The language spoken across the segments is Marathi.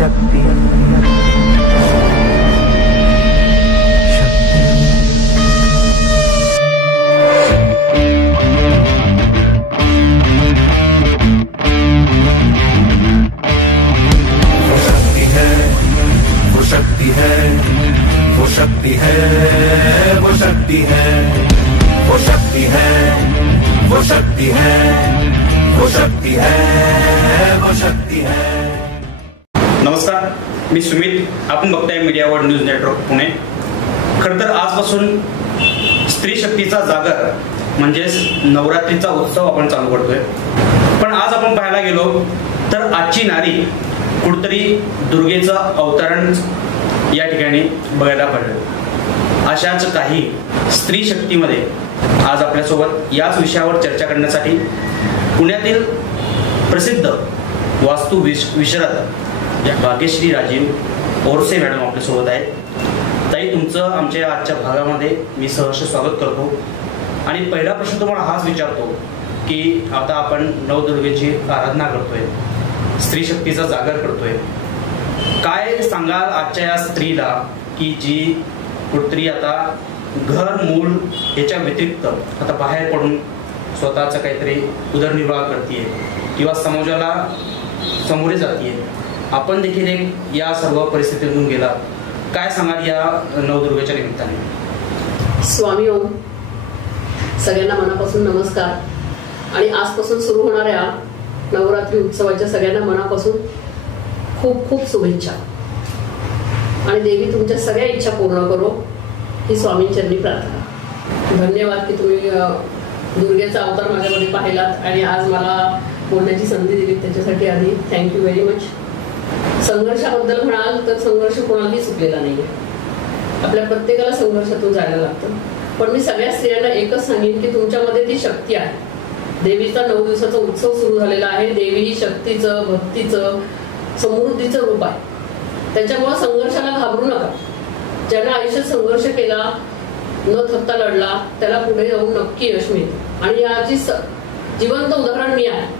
शक्ति शक्ति है, वो शक्ति है, वो शक्ति है, वो शक्ति है, वो शक्ति है, वो शक्ति है। नमस्कार, मी सुमित. आपण बघताय media world news network Pune. खरं तर आजपासून स्त्री शक्तीचा जागर म्हणजेच नवरात्रीचा उत्सव आपण चालू करतोय. पण आज आपण पाहायला गेलो तर आजची नारी कुठतरी दुर्गेचं अवतरण या ठिकाणी बघायला पडलं. अशाच काही स्त्री शक्तीमध्ये आज आपल्यासोबत याच विषयावर चर्चा करण्यासाठी पुण्यातील प्रसिद्ध वास्तू विशारद भाग्यश्री राजीव ओरसे मॅडम आपल्यासोबत आहेत. ताई, तुमचं आमच्या आजच्या भागामध्ये मी सहर्ष स्वागत करतो. आणि पहिला प्रश्न तुम्हाला हाच विचारतो की आता आपण नवदुर्गेची आराधना करतोय, स्त्री शक्तीचा जागर करतोय. काय सांगाल आजच्या या स्त्रीला की जी कुठतरी आता घर मूल याच्या व्यतिरिक्त आता बाहेर पडून स्वतःचा काहीतरी उदरनिर्वाह करतेय किंवा समाजाला सामोरे जातीये. आपण देखील एक या सर्व परिस्थितीतून गेला. काय सांगाल या नवदुर्गेच्या निमित्ताने? स्वामी ओम. सगळ्यांना मनापासून नमस्कार. आणि आजपासून सुरू होणाऱ्या नवरात्री उत्सवाच्या सगळ्यांना मनापासून खूप खूप शुभेच्छा. आणि देवी तुमच्या सगळ्या इच्छा पूर्ण करो ही स्वामींचरणी प्रार्थना. धन्यवाद की तुम्ही दुर्गेचा अवतार माझ्यामध्ये पाहिलात आणि आज मला बोलण्याची संधी दिली, त्याच्यासाठी आधी थँक्यू व्हेरी मच. संघर्षाबद्दल म्हणाल तर संघर्ष कोणालाही चुकलेला नाहीये. आपल्या प्रत्येकाला संघर्षातून जायला लागतं. पण मी सगळ्या स्त्रियांना एकच सांगेन की तुमच्यामध्ये ती शक्ती आहे. देवीचा 9 दिवसाचा उत्सव सुरू झालेला आहे. देवी ही शक्तीचं, भक्तीचं, समृद्धीचं रूप आहे. त्याच्यामुळे संघर्षाला घाबरू नका. ज्याने आयुष्यात संघर्ष केला, न थकता लढला, त्याला पुढे जाऊन नक्की यश मिळते. आणि याची जिवंत उदाहरण मी आहे.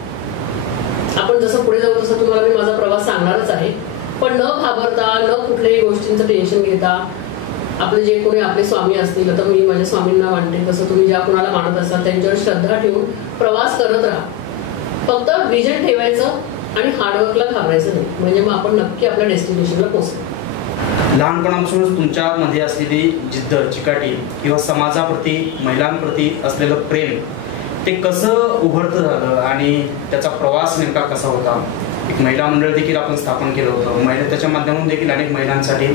आपण जसं पुढे जाऊ तसं तुम्हाला मी माझा प्रवास सांगणारच आहे. पण न घाबरता, न कुठल्याही गोष्टींचं टेन्शन घेता, आपले जे कोणी आपले स्वामी असतील, तर मी माझ्या स्वामींना मानते, तसं तुम्ही ज्या कोणाला मानत असाल त्यांच्यावर श्रद्धा ठेवून प्रवास करत राहा. फक्त विजन ठेवायचं आणि हार्डवर्कला घाबरायचं नाही, म्हणजे मग आपण नक्की आपल्या डेस्टिनेशनला पोहोचतो. लहानपणापासूनच तुमच्यामध्ये असलेली जिद्द, चिकाटी किंवा समाजाप्रती, महिलांप्रती असलेलं प्रेम ते कसं उभरतं झालं आणि त्याचा प्रवास नेमका कसा होता? एक महिला मंडळ देखील आपण स्थापन केलं होतं. त्याच्या माध्यमातून देखील अनेक महिलांसाठी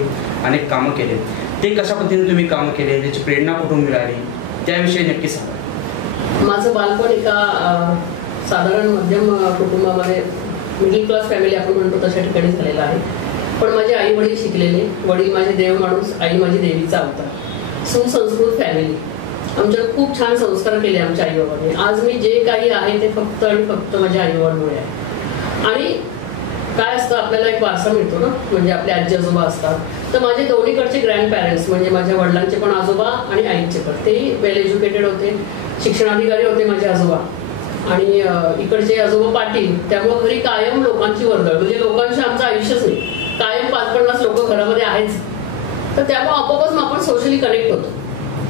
अनेक कामं केले. ते कशा पद्धतीने तुम्ही कामं केले, त्याची प्रेरणा कुठून मिळाली, त्याविषयी नक्की सांगा. माझं बालपण एका साधारण मध्यम कुटुंबामध्ये, मिडल क्लास फॅमिली आपण म्हणतो तशा ठिकाणी झालेला आहे. पण माझे आई वडील शिकलेले, वडील माझे देव माणूस, आई माझी देवीचा अवतार. सुसंस्कृत फॅमिली. आमच्यावर खूप छान संस्कार केले आमच्या आई बाबांनी. आज मी जे काही आहे ते फक्त आणि फक्त माझ्या आई बाबांमुळे आहे. आणि काय असतं, आपल्याला एक वारसा मिळतो ना, म्हणजे आपले आजी आजोबा असतात. तर माझे दोन्हीकडचे ग्रँड पॅरेंट्स म्हणजे माझ्या वडिलांचे पण आजोबा आणि आईचे पण, तेही वेल एज्युकेटेड होते, शिक्षणाधिकारी होते माझे आजोबा. आणि इकडचे आजोबा पाटील. त्यामुळे घरी कायम लोकांची वर्दळ, म्हणजे लोकांशी आमचं आयुष्यच नाही, कायम 5-50 लोक घरामध्ये आहेच. तर त्यामुळे आपोआपच आपण सोशली कनेक्ट होतो.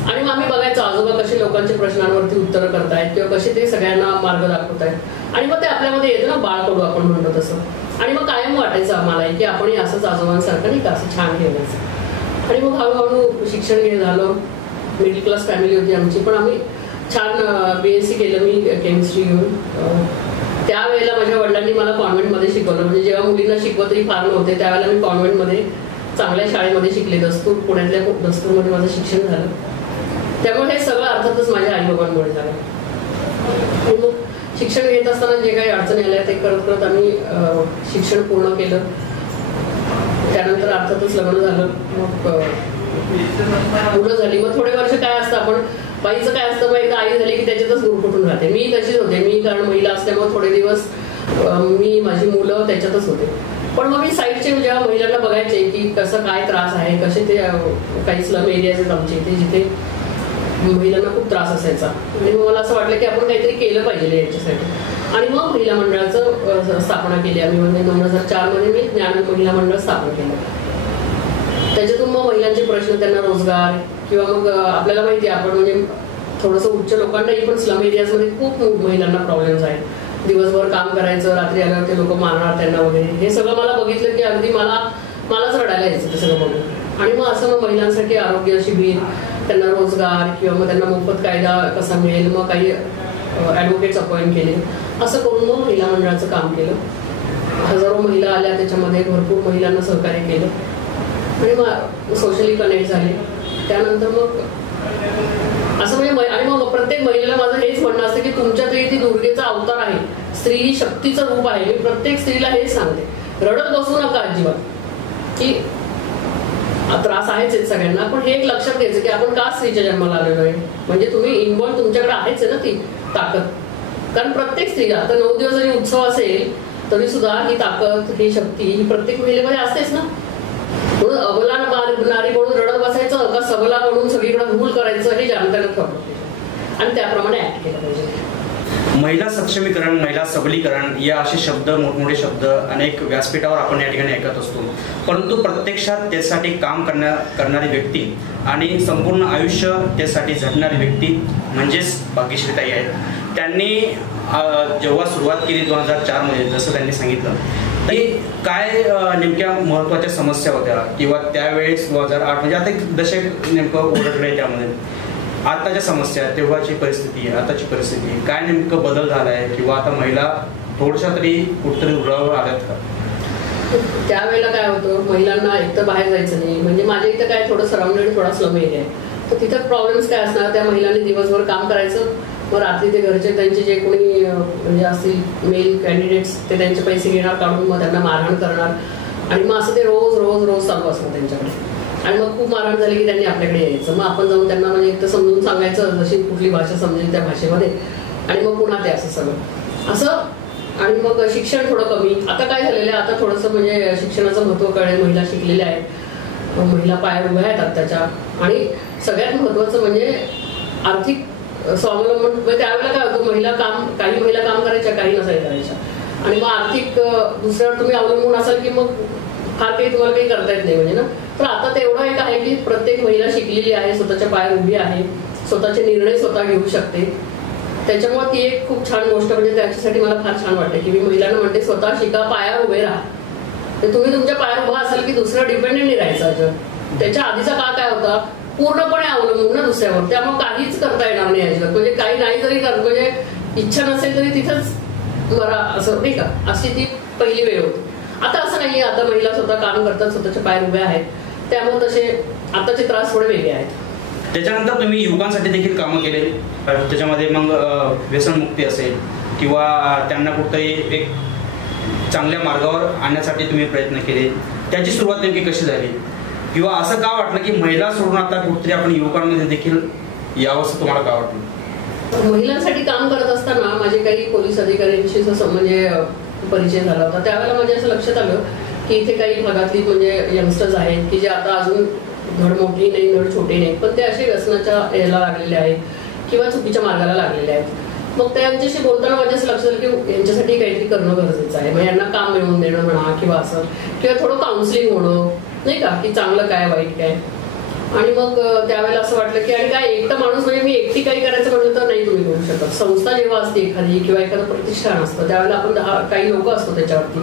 आणि मग आम्ही बघायचो आजोबा कसे लोकांच्या प्रश्नांवरती उत्तरं करतायत किंवा कसे ते सगळ्यांना मार्ग दाखवतायत. आणि मग ते आपल्यामध्ये येतं ना, बाळकडू आपण म्हणतो तसं. आणि मग कायम वाटायचं आम्हाला की आपणही असंच आजोबांसारखं नाही का, असं छान ठेवायचं. आणि मग हळूहळू शिक्षण घेणं झालं. मिडल क्लास फॅमिली होती आमची, पण आम्ही छान BSc केलं मी केमिस्ट्री घेऊन. त्यावेळेला माझ्या वडिलांनी मला कॉन्व्हेंटमध्ये शिकवलं. म्हणजे जेव्हा मुलींना शिकवतही फार नव्हते, त्यावेळेला मी कॉन्व्हेंटमध्ये चांगल्या शाळेमध्ये शिकले. दस्तूर, पुण्यातल्या दस्तूरमध्ये माझं शिक्षण झालं. त्यामुळे हे सगळं अर्थातच माझ्या आई बाबांमुळे झालं. आणि मग शिक्षण घेत असताना जे काही अडचणी आल्या ते करत करत आम्ही शिक्षण पूर्ण केलं. त्यानंतर अर्थातच लग्न झालं, मग मुलं झाली. मग थोडे वर्ष काय असतं, आपण बाईचं काय असतं, मग एकदा आई झाली की त्याच्यातच गुरफटून राहते. मी तशीच होते. मी कारण महिला असल्यामुळे थोडे दिवस मी, माझी मुलं त्याच्यातच होते. पण मग मी साईडचे जेव्हा महिलांना बघायचे की कसं काय त्रास आहे, कसे ते काही स्लम एरियाज आहेत आमचे इथे, जिथे महिलांना खूप त्रास असायचा. आणि मला असं वाटलं की आपण काहीतरी केलं पाहिजे याच्यासाठी. आणि मग महिला मंडळाचं स्थापना केली आम्ही. म्हणजे 2004 मध्ये मी ज्ञान महिला मंडळ स्थापन केलं. त्याच्यातून मग महिलांचे प्रश्न, त्यांना रोजगार किंवा मग आपल्याला माहिती आहे आपण म्हणजे थोडंसं उच्च लोकांनाही पण स्लम एरियाजमध्ये खूप महिलांना प्रॉब्लेम्स आहेत. दिवसभर काम करायचं, रात्री आल्यावर ते लोक मारणार त्यांना वगैरे. हे सगळं मला बघितलं की अगदी मलाच रडायला यायचं ते सगळं बघून. आणि मग असं मग महिलांसाठी आरोग्य शिबिर, त्यांना रोजगार किंवा मग त्यांना मोफत कायदा कसा मिळेल, मग काही ॲडव्होकेट्स अपॉइंट केले. असं करून मग महिला मंडळाचं काम केलं. हजारो महिला आल्या त्याच्यामध्ये, भरपूर महिलांना सहकार्य केलं आणि मग सोशली कनेक्ट झाले. त्यानंतर मग असं म्हणजे आणि मग प्रत्येक महिलेला माझं हेच म्हणणं असतं की तुमच्यातही ती दुर्गेचा अवतार आहे, स्त्री शक्तीचं रूप आहे. मी प्रत्येक स्त्रीला हेच सांगते, रडत बसू नका अजिबात. की त्रास आहेच सगळ्यांना, पण हे एक लक्षात घ्यायचं की आपण का स्त्रीच्या जन्माला आलेलो आहे. म्हणजे तुम्ही इन्व्हॉल्व, तुमच्याकडे आहेच आहे ना ती ताकद. कारण प्रत्येक स्त्रीला आता 9 दिवस जरी उत्सव असेल तरी सुद्धा ही ताकद, ही शक्ती ही प्रत्येक महिलेमध्ये असतेच ना. म्हणून अबला नारी म्हणून रडत बसायचं का सबला म्हणून सगळीकडे रूल करायचं, हे जानकारात खबर आणि त्याप्रमाणे ऍक्ट केलं पाहिजे. महिला सक्षमीकरण, महिला सबलीकरण या असे शब्द, मोठमोठे शब्द अनेक व्यासपीठावर आपण या ठिकाणी ऐकत असतो. परंतु प्रत्यक्षात त्यासाठी काम करणारी व्यक्ती आणि संपूर्ण आयुष्य त्यासाठी झटणारी व्यक्ती म्हणजेच भाग्यश्रीताई आहेत. त्यांनी जेव्हा सुरुवात केली 2004 मध्ये, जसं त्यांनी सांगितलं, की काय नेमक्या महत्वाच्या समस्या होत्या किंवा त्यावेळेस 2008 म्हणजे आता एक दशक नेमकं ओरडलंय त्यामध्ये. आताच्या समस्या, तेव्हाची परिस्थिती, आताची परिस्थिती, काय नेमकं बदल झालाय किंवा आता महिला थोडशा तरी कुठतरी उरावर आल्यात का? त्यावेळेला काय होतं, महिलांना एक तर बाहेर जायचं नाही. म्हणजे माझ्या इथं काय थोडं सराउंडेड थोडा स्लम एरिया आहे, तर तिथं प्रॉब्लेम्स काय असणार, त्या महिलांनी दिवसभर काम करायचं, मग रात्री ते घरचे त्यांचे जे कोणी म्हणजे असतील मेल कॅन्डिडेट्स ते त्यांचे पैसे घेणार काढून मग त्यांना मारहाण करणार. आणि मग असं ते रोज रोज रोज चालू असणार त्यांच्याकडे. आणि मग खूप मारहाण झाली की त्यांनी आपल्याकडे यायचं. मग आपण जाऊन त्यांना म्हणजे एक तर समजून सांगायचं जशी कुठली भाषा समजेल त्या भाषेमध्ये, आणि मग पुन्हा ते असं सगळं असं. आणि मग शिक्षण थोडं कमी. आता काय झालेलं आहे, आता थोडंसं म्हणजे शिक्षणाचं महत्त्व कळेल, महिला शिकलेल्या आहेत, महिला पायावर उभ्या आहेत आत्ताच्या. आणि सगळ्यात महत्त्वाचं म्हणजे आर्थिक स्वावलंबन. त्यावेळेला काय होतं, काही महिला काम करायच्या, काही नसाय करायच्या. आणि मग आर्थिक दुसऱ्यावर तुम्ही अवलंबून असाल की मग फार काही तुम्हाला काही करता येत नाही म्हणजे ना. तर आता तेवढं एक आहे की प्रत्येक महिला शिकलेली आहे, स्वतःच्या पायावर उभी आहे, स्वतःचे निर्णय स्वतः घेऊ शकते. त्याच्यामुळे ती एक खूप छान गोष्ट म्हणजे त्याच्यासाठी मला फार छान वाटते की मी महिलांना म्हणते स्वतः शिका, पायावर उभे राहा. तर तुम्ही तुमच्या पायावर उभा असाल की दुसरं डिपेंडेंट नाही राहायचं. त्याच्या आधीचा काळ काय होता, पूर्णपणे अवलंबून ना दुसऱ्यावर, त्यामुळे काहीच करता येणार नाही अजिबात. म्हणजे काही नाही जरी म्हणजे इच्छा नसेल तरी तिथंच बरा असं नाही का, अशी ती पहिली वेळ होती. आता असं नाहीये, आता महिला स्वतः काम करतात, स्वतःच्या पायावर उभ्या आहेत, त्यामुळे तसे आताचे त्रास थोडे वेगळे आहेत. त्याच्यानंतर तुम्ही युवकांसाठी देखील कामं केले, त्याच्यामध्ये मग व्यसनमुक्ती असेल किंवा त्यांना कुठेही एक चांगल्या मार्गावर आणण्यासाठी तुम्ही प्रयत्न केले. त्याची सुरुवात नेमकी कशी झाली किंवा असं का वाटलं की महिला सोडून आता कुठेतरी आपण युवकांमध्ये देखील यावं, असं तुम्हाला का वाटलं? महिलांसाठी काम करत असताना माझे काही पोलीस अधिकाऱ्यांशी म्हणजे परिचय झाला होता. त्यावेळेला माझ्या असं लक्षात आलं की इथे काही भागातली म्हणजे यंगस्टर्स आहेत की जे आता अजून धड मोठी नाही धड छोटे नाही, पण ते असे व्यसनाच्या याला लागलेले आहेत किंवा चुकीच्या मार्गाला लागलेले आहेत. मग त्यांच्याशी बोलताना माझ्या असं लक्षात आलं की यांच्यासाठी काहीतरी करणं गरजेचं आहे. म्हणजे यांना काम मिळवून देणं म्हणा किंवा असं, किंवा थोडं काउन्सिलिंग होणं नाही का, की चांगलं काय वाईट काय. आणि मग त्यावेळेला असं वाटलं की आणि काय एकटा माणूस म्हणजे मी एकटी काही करायचं म्हटलं तर नाही तुम्ही करू शकत. संस्था जेव्हा असते एखादी किंवा एखादं प्रतिष्ठान असतं त्यावेळेला आपण काही लोक असतो त्याच्यावरती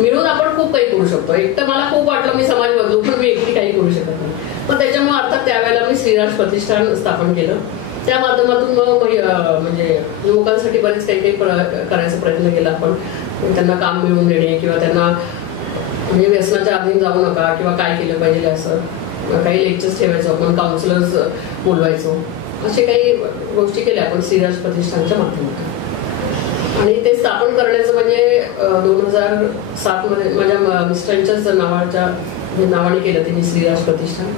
मिळून आपण खूप काही करू शकतो. एकटं मला खूप वाटलं मी समाज बदलू, पण मी एकटी काही करू शकत नाही. पण त्याच्यामुळे अर्थात त्यावेळेला मी श्रीराज प्रतिष्ठान स्थापन केलं. त्या माध्यमातून मग म्हणजे युवकांसाठी बरेच काही काही करायचा प्रयत्न केला आपण. त्यांना काम मिळवून देणे किंवा त्यांना म्हणजे व्यसनाच्या अधीन जाऊ नका किंवा काय केलं पाहिजे असं काही लेक्चर्स ठेवायचो आपण, काउन्सिलर्स बोलवायचो, असे काही गोष्टी केल्या आपण श्रीराज प्रतिष्ठानच्या माध्यमातून. आणि ते स्थापन करण्याचं म्हणजे 2007 मध्ये माझ्या मिस्टरांच्याच नावाने केलं त्यांनी श्रीराज प्रतिष्ठान.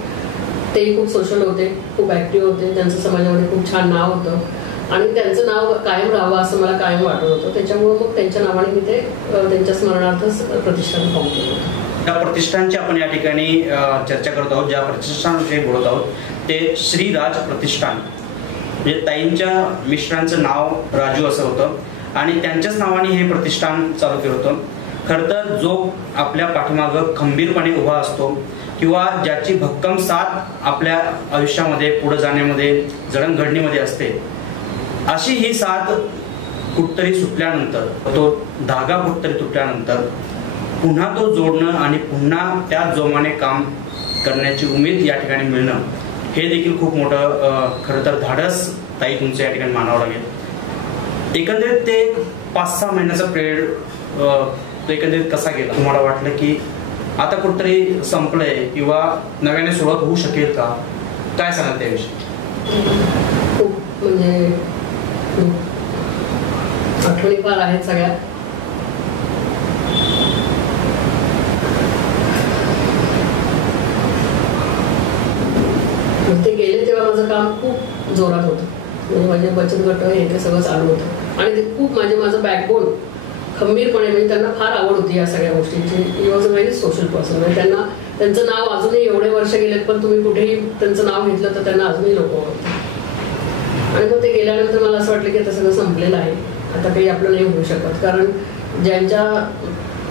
तेही खूप सोशल होते, खूप ऍक्टिव्ह होते, त्यांचं समाजामध्ये खूप छान नाव होतं आणि त्यांचं नाव कायम राहावं असं मला कायम वाटत होतं. त्याच्यामुळे मग त्यांच्या नावाने मी ते त्यांच्या स्मरणार्थच प्रतिष्ठान फॉर्म केलं. त्या प्रतिष्ठानची आपण या ठिकाणी चर्चा करत आहोत. ज्या प्रतिष्ठानाविषयी बोलत आहोत ते श्रीराज प्रतिष्ठान. म्हणजे ताईंच्या मिस्टरांचं नाव राजू असं होतं आणि त्यांच्याच नावाने हे प्रतिष्ठान चालू केलं होतं. खरं तर जो आपल्या पाठीमागं खंबीरपणे उभा असतो किंवा ज्याची भक्कम साथ आपल्या आयुष्यामध्ये पुढे जाण्यामध्ये जडणघडणीमध्ये असते, अशी ही साथ कुठतरी सुटल्यानंतर, तो धागा कुठतरी तुटल्यानंतर पुन्हा तो जोडणं आणि पुन्हा त्याच जोमाने काम करण्याची उमेद या ठिकाणी मिळणं, हे देखील खूप मोठं खरं तर धाडस ताई तुमचं या ठिकाणी मानावं लागेल. एकंदरीत ते 5-6 महिन्याचा पिरियड तो एकंदरीत कसा गेला? तुम्हाला वाटलं की आता कुठतरी संपलंय किंवा नव्याने सुरुवात होऊ शकेल का? काय सांगाल त्याविषयी? खूप म्हणजे आठवणी फार आहेत सगळ्या. ते गेले तेव्हा माझं काम खूप जोरात होतं. म्हणजे माझे बचत गट हे ते सगळं चालू होतं आणि ते खूप माझं बॅकबोन खंबीरपणे, म्हणजे त्यांना फार आवड होती या सगळ्या गोष्टींची. He was a very social person. म्हणजे त्यांना त्यांचं नाव अजूनही, एवढे वर्ष गेलेत पण तुम्ही कुठेही त्यांचं नाव घेतलं तर त्यांना अजूनही लोक ओळखतात. आणि मग ते गेल्यानंतर मला असं वाटलं की आता सगळं संपलेलं आहे, आता काही आपलं नाही होऊ शकत. कारण ज्यांच्या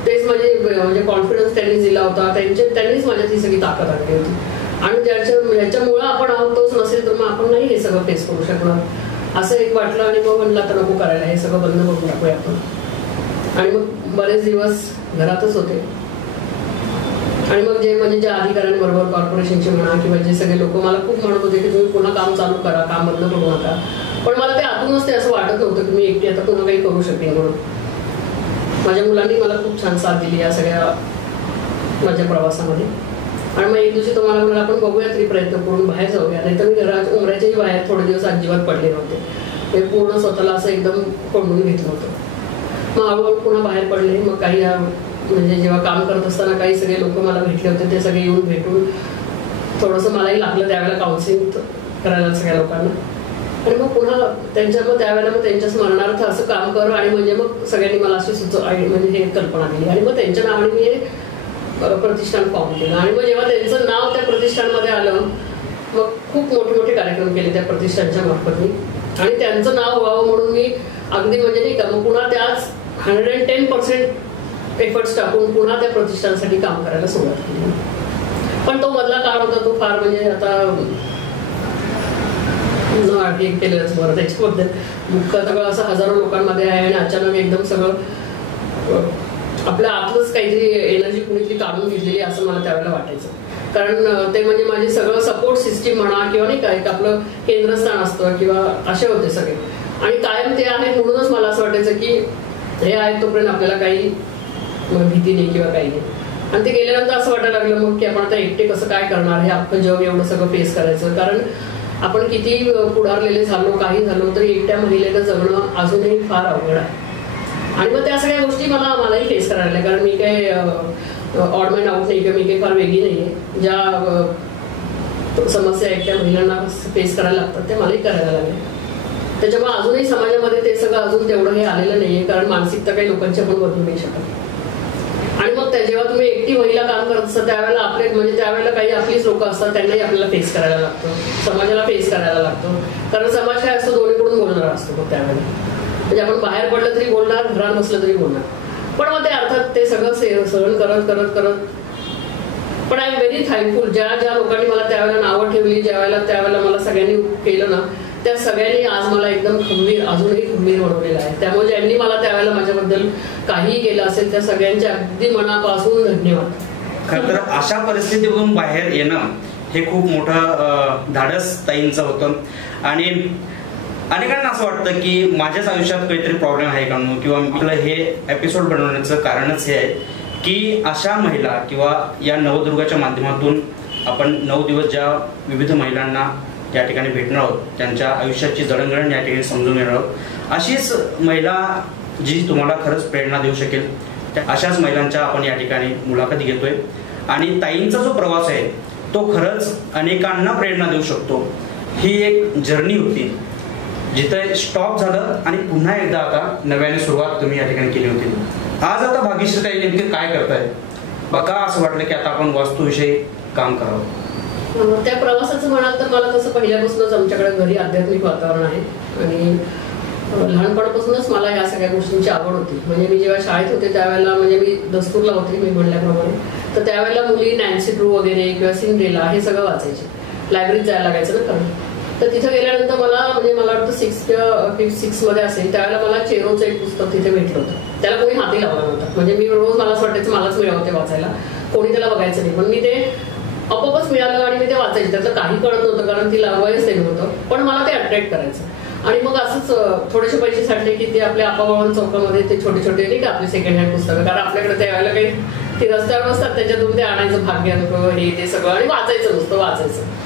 तेच म्हणजे कॉन्फिडन्स त्यांनी दिला होता, त्यांनीच माझ्यात ही सगळी ताकद आणली होती. आणि ज्याच्यामुळं आपण आहोत तोच नसेल तर मग आपण नाही हे सगळं फेस करू शकणार असं एक वाटलं. आणि मग म्हणलं आता नको करायला, हे सगळं बंद करून टाकूया आपण. आणि मग बरेच दिवस घरातच होते. आणि मग म्हणजे ज्या अधिकाऱ्यांबरोबर कॉर्पोरेशनचे म्हणा किंवा जे सगळे लोक मला खूप म्हणत होते की तुम्ही पुन्हा काम चालू करा, काम बंद करू नका, पण मला ते आतूनच ते असं वाटत नव्हतं की मी एकटी आता पुन्हा काही करू शकेन म्हणून. माझ्या मुलांनी मला खूप छान साथ दिली या सगळ्या माझ्या प्रवासामध्ये. आणि मग एक दिवशी तुम्हाला म्हणाला आपण बघूया तरी प्रयत्न करून बाहेर जाऊया. नाही तर मी घराच्या उमऱ्याच्याही बाहेर थोडे दिवस अजिबात पडले नव्हते. ते पूर्ण स्वतःला असं एकदम कोंडून घेतलं होतं. मग हळूहळू पुन्हा बाहेर पडले. मग काही म्हणजे जेव्हा काम करत असताना काही सगळे लोक मला भेटले होते, ते सगळे येऊन भेटून थोडंसं मलाही लागलं त्यावेळेला काउन्सिलिंग करायला सगळ्या लोकांना. आणि मग पुन्हा त्यावेळेला मग त्यांच्या स्मरणार्थ असं काम कर. आणि म्हणजे मग सगळ्यांनी मला अशी म्हणजे हे कल्पना दिली आणि मग त्यांच्या नावाने मी हे प्रतिष्ठान फॉर्म केलं. आणि मग जेव्हा त्यांचं नाव त्या प्रतिष्ठानमध्ये आलं मग खूप मोठे मोठे कार्यक्रम केले त्या प्रतिष्ठानच्या मार्फत मी. आणि त्यांचं नाव व्हावं म्हणून मी अगदी म्हणजे नाही का मग पुन्हा त्याच 110% एफर्ट्स टाकून पुन्हा त्या प्रतिष्ठानासाठी काम करायला सुरुवात केली. पण तो मधला काळ होता तो फार म्हणजे आता हे केलेलंच बरं. त्याच्याबद्दल दुःख सगळं असं हजारो लोकांमध्ये आहे आणि अचानक एकदम सगळं आपल्या आतलंच काहीतरी एनर्जी कुणीतरी काढून घेतलेली असं मला त्यावेळेला वाटायचं. कारण ते म्हणजे माझे सगळं सपोर्ट सिस्टीम म्हणा किंवा नाही का एक आपलं केंद्रस्थान असतं किंवा असे होते सगळे. आणि कायम ते आहे म्हणूनच मला असं वाटायचं की हे आहे तोपर्यंत आपल्याला काही भीती नाही किंवा काही नाही. आणि ते गेल्यानंतर असं वाटायला लागलं मग की आपण आता एकटे कसं काय करणार, हे अख्खं जग एवढं सगळं फेस करायचं. कारण आपण किती पुढारलेले झालो काही झालो तरी एकट्या महिलेला जगणं अजूनही फार अवघड आहे. आणि मग त्या सगळ्या गोष्टी मलाही फेस करायला लागल्या. कारण मी काही ऑड मॅन आउट नाही किंवा मी काही फार वेगळी नाहीये. ज्या समस्या एकट्या महिलांना फेस करायला लागतात त्या मलाही करायला लागल्या. त्याच्यामुळे अजूनही समाजामध्ये ते सगळं अजून तेवढं हे आलेलं नाहीये. कारण मानसिकता काही लोकांची आपण बदलू नाही शकत. आणि मग जेव्हा तुम्ही एकटी महिला काम करत असता त्यावेळेला आपले म्हणजे त्यावेळेला काही आपलीच लोक असतात त्यांनाही आपल्याला फेस करायला लागतं, समाजाला फेस करायला लागतं. कारण समाज काय असतो दोन्हीकडून बोलणारा असतो. मग त्यावेळेला म्हणजे आपण बाहेर पडलं तरी बोलणार, घरात बसलं तरी बोलणार. पण मग ते अर्थात ते सगळं सहन करत करत करत पण आय एम व्हेरी थँकफुल ज्या लोकांनी मला त्यावेळेला नावं ठेवली, त्यावेळेला मला सगळ्यांनी केलं ना, त्या सगळ्यांनी आज मला एकदम खंबीर, अजूनही खंबीर बनवलेलं आहे. त्यामुळे ज्यांनी मला त्यावेळेला माझ्याबद्दल काहीही केलं असेल त्या सगळ्यांचे अगदी मनापासून धन्यवाद. खरं तर अशा परिस्थितीतून बाहेर येणं हे खूप मोठं धाडस ताईंचं होतं. आणि अनेकांना असं वाटतं की माझ्याच आयुष्यात काहीतरी प्रॉब्लेम आहे का किंवा मला हे एपिसोड बनवण्याचं कारणच हे आहे की अशा महिला किंवा या नवदुर्गाच्या माध्यमातून आपण 9 दिवस ज्या विविध महिलांना या ठिकाणी भेटणार आहोत, त्यांच्या आयुष्याची जडणघडण या ठिकाणी समजून घेणार आहोत. अशीच महिला जी तुम्हाला खरंच प्रेरणा देऊ शकेल अशाच महिलांच्या आपण या ठिकाणी मुलाखती घेतोय. आणि ताईंचा जो प्रवास आहे तो खरंच अनेकांना प्रेरणा देऊ शकतो. ही एक जर्नी होती जिथे स्टॉप झालं आणि पुन्हा एकदा आता नव्याने सुरुवात तुम्ही या ठिकाणी केली होती. आज आता भाग्यश्री ताई नेमके काय करताय? बघा असं वाटलं की आता आपण वास्तूविषयी काम करावं. त्या प्रवासाचं म्हणाल तर मला तसं पहिल्यापासूनच आमच्याकडे घरी आध्यात्मिक वातावरण आहे आणि लहानपणापासूनच मला ह्या सगळ्या गोष्टींची आवड होती. म्हणजे मी जेव्हा शाळेत होते त्यावेळेला, म्हणजे मी दस्तूरला होते मी म्हणल्याप्रमाणे, तर त्यावेळेला मुली नॅन्सी ड्रू वगैरे किंवा सिंड्रेला हे सगळं वाचायचे. लायब्ररीत जायला लागायचं ना कारण. तर तिथं गेल्यानंतर मला वाटतं 6 किंवा 5-6 मध्ये असेल त्यावेळेला मला चेरोचं एक पुस्तक तिथे भेटलं होतं. त्याला कोणी हाती लावला नव्हता. म्हणजे मी रोज मला असं वाटायचं मलाच मिळावं ते वाचायला, कोणी त्याला बघायचं नाही. पण मी ते आपोआपच मिळालं आणि मी ते वाचायचे. त्यातलं काही कळत नव्हतं कारण ती लावायच नाही होतं, पण मला ते अट्रॅक्ट करायचं. आणि मग असंच थोडेसे पैसे साठले की ते आपल्या आपाबावन चौकामध्ये ते छोटे छोटे नाही का आपले सेकंड हँड पुस्तकं, कारण आपल्याकडे त्यावेळेला काही ते रस्त्यावर बसतात त्याच्यातून ते आणायचं भाग्य हे ते सगळं आणि वाचायचं नुसतं वाचायचं.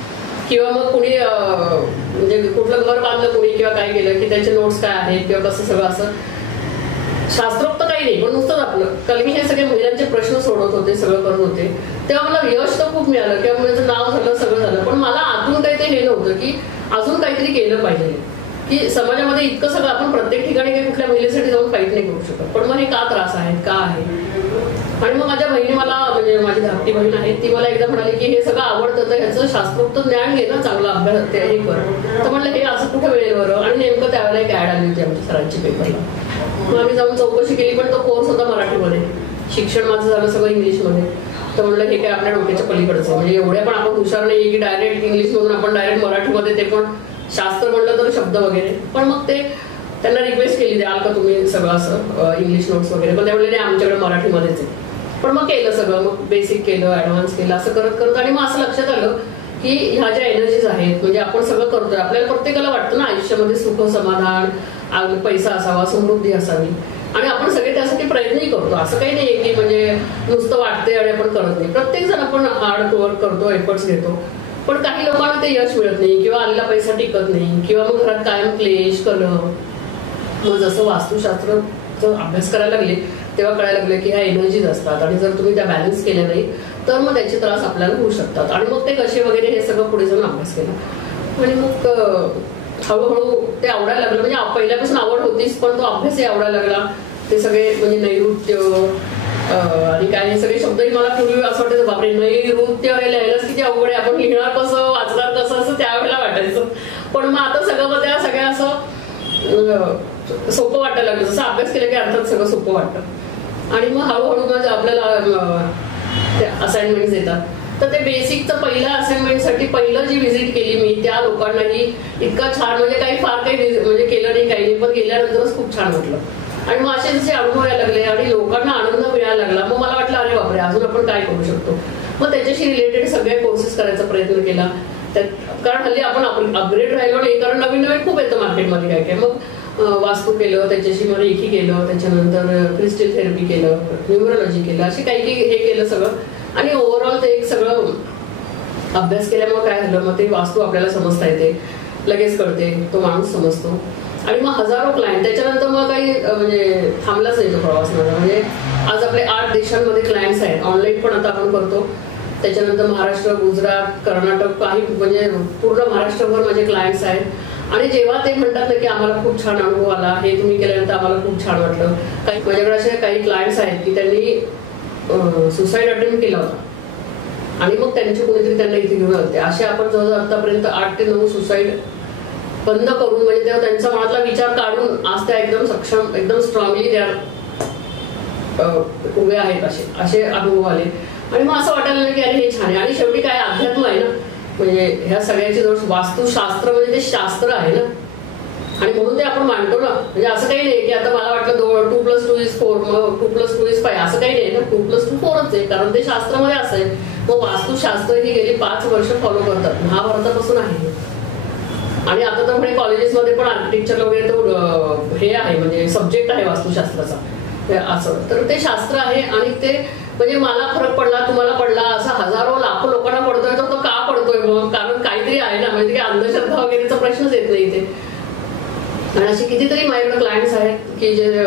किंवा मग कुणी म्हणजे कुठलं घर बांधलं कुणी किंवा काय केलं की त्याचे नोट्स काय आहेत किंवा कसं सगळं असं शास्त्रोक्त काही नाही पण नुसतंच आपलं. कारण मी हे सगळे महिलांचे प्रश्न सोडवत होते, सगळं करत होते, तेव्हा मला यश तर खूप मिळालं किंवा माझं नाव झालं, सगळं झालं. पण मला आतून काही ते हे नव्हतं की अजून काहीतरी केलं पाहिजे, की समाजामध्ये इतकं सगळं आपण प्रत्येक ठिकाणी काही कुठल्या महिलेसाठी जाऊन फाईट नाही करू शकत. पण मग हे का त्रास आहेत, का आहे. आणि मग माझ्या बहिणी मला, म्हणजे माझी धाकटी बहीण आहे, ती मला एकदा म्हणाली की हे सगळं आवडतं तर ह्याचं शास्त्रोक्त ज्ञान घे ना, चांगला अभ्यास ते हे कर. तर म्हणलं हे असं कुठं मिळेल बरं. आणि नेमकं त्यावेळेला एक ऍड आली होती आमच्या सरांची पेपरला. मग आम्ही जाऊन चौकशी केली, पण तो कोर्स होता मराठीमध्ये, शिक्षण माझं झालं सगळं इंग्लिशमध्ये. तर म्हणलं हे काय आपल्या डोक्याच्या पलीकडचं, म्हणजे एवढ्या पण आपण हुशार नाही की डायरेक्ट इंग्लिशमधून आपण डायरेक्ट मराठीमध्ये, ते पण शास्त्र म्हणलं तर शब्द वगैरे. पण मग ते त्यांना रिक्वेस्ट केली द्याल का तुम्ही सगळं असं इंग्लिश नोट्स वगैरे, पण त्यावेळेला नाही आमच्याकडे मराठीमध्येच आहे. पण मग केलं सगळं, मग बेसिक केलं, ऍडव्हान्स केलं, असं करत करत. आणि मग असं लक्षात आलं की ह्या ज्या एनर्जीज आहेत, म्हणजे आपण सगळं करतोय, आपल्याला प्रत्येकाला वाटतं ना आयुष्यामध्ये सुख समाधान, पैसा असावा, समृद्धी असावी, आणि आपण सगळे त्यासाठी प्रयत्नही करतो. असं काही नाही की म्हणजे नुसतं वाटतंय आणि आपण करत नाही. प्रत्येक जण आपण हार्ड वर्क करतो, एफर्ट्स घेतो. पण काही लोकांना ते यश मिळत नाही किंवा आलेला पैसा टिकत नाही किंवा मग घरात कायम क्लेश, कलह. मग जसं वास्तुशास्त्राचा अभ्यास करायला लागले तेव्हा कळायला लागलं की ह्या एनर्जीज असतात आणि जर तुम्ही त्या बॅलन्स केल्या नाही तर मग त्याचे त्रास आपल्याला होऊ शकतात. आणि मग ते कसे वगैरे हे सगळं पुढे जाऊन अभ्यास केला. आणि मग हळूहळू ते आवडायला लागलं. म्हणजे पहिल्यापासून आवड होतीच, पण तो अभ्यासही आवडायला लागला. ते सगळे म्हणजे नैऋत्य आणि काय हे सगळे शब्दही मला पूर्वी असं वाटायचं बापरे नैऋत्य हे लिहायलाच किती अवघड आहे, आपण लिहिणार कसं, वाचणार कसं, असं त्यावेळेला वाटायचं. पण मग आता सगळं मग त्या सगळ्या असं सोपं वाटायला लागलं. जसं अभ्यास केलं की अर्थात सगळं सोपं वाटतं. आणि मग हळूहळू मग आपल्याला असाइनमेंट येतात. तर ते बेसिकचं पहिल्या असाइनमेंटसाठी पहिलं जी व्हिजिट केली मी, त्या लोकांनाही इतका छान, म्हणजे काही फार काही म्हणजे केलं नाही काही नाही, पण गेल्यानंतरच खूप छान वाटलं. आणि मग असे जसे अनुभव यायला लागले आणि लोकांना आनंद मिळायला लागला, मग मला वाटलं अरे बापरे अजून आपण काय करू शकतो. मग त्याच्याशी रिलेटेड सगळे कोर्सेस करायचा प्रयत्न केला. कारण हल्ली आपण अपग्रेड राहिलो नाही, कारण नवीन नवीन खूप येतं मार्केटमध्ये काय काय. मग वास्तू केलं, त्याच्याशी मग रेखी केलं, त्याच्यानंतर क्रिस्टल थेरपी केलं, न्यूमरोलॉजी केलं, असे काही काही हे केलं सगळं. आणि ओव्हरऑल ते एक सगळं अभ्यास केल्यामुळे काय झालं, मग ते वास्तू आपल्याला समजता येते, लगेच कळते, तो माणूस समजतो. आणि मग हजारो क्लायंट. त्याच्यानंतर मग काही म्हणजे थांबलाच नाही तो प्रवास माझा. म्हणजे आज आपले 8 देशांमध्ये क्लायंट्स आहेत. ऑनलाईन पण आता आपण करतो. त्याच्यानंतर महाराष्ट्र, गुजरात, कर्नाटक, काही म्हणजे पूर्ण महाराष्ट्रभर माझे क्लायंट्स आहेत. आणि जेव्हा ते म्हणतात ना की आम्हाला खूप छान अनुभव आला, हे तुम्ही केल्यानंतर आम्हाला खूप छान वाटलं. काही माझ्याकडे असे काही क्लायंट्स आहेत की त्यांनी सुसाईड अटेम्प्ट केला होता आणि मग त्यांचे कोणीतरी त्यांना इथे घेऊन आले. असे आपण जवळजवळ आतापर्यंत 8 ते 9 सुसाईड बंद करून, म्हणजे तेव्हा त्यांचा मनातला विचार काढून आज त्या एकदम सक्षम, एकदम स्ट्रॉंगली त्या उभे आहेत. असे अनुभव आले. आणि मग असं वाटायला लागलं की अरे हे छान आहे. आणि शेवटी काय अध्यात्म आहे ना, म्हणजे ह्या सगळ्याची जवळ वास्तुशास्त्र म्हणजे ते शास्त्र आहे ना, आणि म्हणून ते आपण मांडतो ना. म्हणजे असं काही नाही की आता मला वाटलं 2+2=4, मग 2+2=5, असं काही नाही ना. 2+2 4च आहे, कारण ते शास्त्रामध्ये असं आहे. मग वास्तुशास्त्र ही गेली 5 वर्ष फॉलो करतात, महाभारतापासून आहे. आणि आता तर म्हणजे कॉलेजेसमध्ये पण आर्किटेक्चर वगैरे तो हे आहे, म्हणजे सब्जेक्ट आहे वास्तुशास्त्राचा असं. तर ते शास्त्र आहे. आणि ते म्हणजे मला फरक पडला, तुम्हाला पडला, असं हजारो लाखो लोकांना पडतोय, तर तो का पडतोय मग, कारण काहीतरी आहे ना. म्हणजे काही अंधश्रद्धा वगैरेचा प्रश्नच येत नाही इथे. आणि असे कितीतरी माझ्याकडे क्लायंट्स आहेत की जे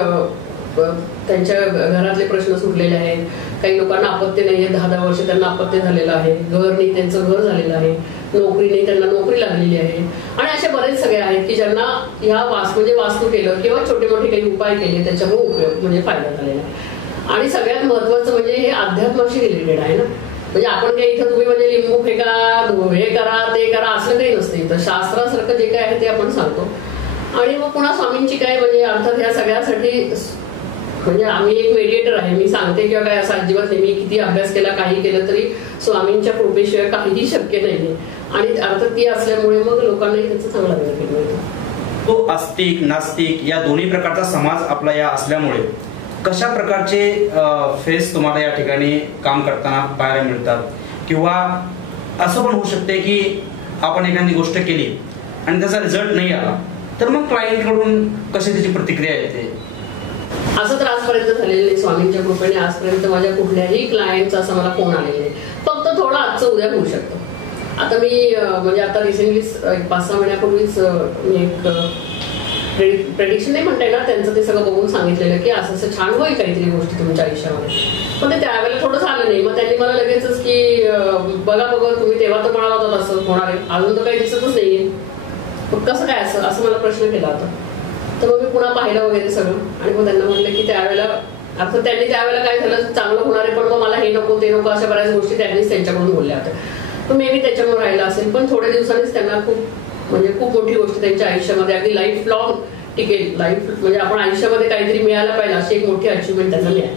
त्यांच्या घरातले प्रश्न सुटलेले आहेत. काही लोकांना अपत्य नाहीये, 10-10 वर्ष त्यांना अपत्य झालेलं आहे, घर नाही त्यांचं घर झालेलं आहे, नोकरी नाही त्यांना नोकरी लागलेली आहे. आणि असे बरेच सगळे आहेत की ज्यांना ह्या म्हणजे वास्तू केलं किंवा छोटे मोठे काही उपाय केले त्याच्यामुळे उपयोग म्हणजे फायदा झालेला आहे. आणि सगळ्यात महत्वाचं म्हणजे हे अध्यात्माशी रिलेटेड आहे ना. म्हणजे आपण काही इथं तुम्ही म्हणजे लिंबू फेका, हे करा, ते करा, असं काही नसतं. इथं शास्त्रासारखं जे काय आहे ते आपण सांगतो. आणि मग पुन्हा स्वामींची काय म्हणजे अर्थात ह्या सगळ्यासाठी म्हणजे आम्ही एक मेडिएटर आहे, मी सांगते किंवा काय असं अजिबात नाही. मी किती अभ्यास केला काही केलं तरी स्वामींच्या कृपेशिवाय काहीही शक्य नाहीये. आणि अर्थात ती असल्यामुळे मग लोकांनाही त्याचा चांगला बेनिफिट मिळतो. तो आस्तिक नास्तिक या दोन्ही प्रकारचा समाज आपला या असल्यामुळे कशा प्रकारचे फेस तुम्हाला या ठिकाणी काम करताना पाहायला मिळतात? किंवा असं पण होऊ शकते की आपण एखादी गोष्ट केली आणि त्याचा रिझल्ट नाही आला तर मग क्लायंट कडून कशी त्याची प्रतिक्रिया येते? असं तर आजपर्यंत झालेलं नाही. स्वामींच्या कृपेने आजपर्यंत माझ्या कुठल्याही क्लायंटचा असं मला फोन आलेला नाही. फक्त थोडं आजचं उद्या होऊ शकतं. आता मी म्हणजे आता रिसेंटली 5-6 महिन्यापूर्वीच मी एक प्रेडिक्शन नाही म्हणता येणार, त्यांचं ते सगळं बघून सांगितलेलं की असं असं छान होईल काहीतरी गोष्टी तुमच्या आयुष्यामध्ये. पण ते त्यावेळेला थोडं झालं नाही. मग त्यांनी मला लगेचच की बघा तुम्ही तेव्हा तर म्हणाला होता असं होणार आहे, अजून तर काही दिसतच नाहीये, मग कसं काय असं मला प्रश्न केला होता. तर मग मी पुन्हा पाहिलं वगैरे सगळं आणि मग त्यांना म्हटलं की त्यावेळेला अर्थात त्यांनी त्यावेळेला काय झालं चांगलं होणार आहे, पण मग मला हे नको ते नको अशा बऱ्याच गोष्टी त्यांनीच त्यांच्याकडून बोलल्या होत्या. पण मे बी त्याच्यामुळे राहिला असेल. पण थोड्या दिवसांनीच त्यांना खूप मोठी गोष्ट त्यांच्या आयुष्यामध्ये अगदी लाईफ लॉंग टिकेल, लाईफ म्हणजे आपण आयुष्यामध्ये काहीतरी मिळायला पाहिजे अशी एक मोठी अचिव्हमेंट त्यांना मिळाली.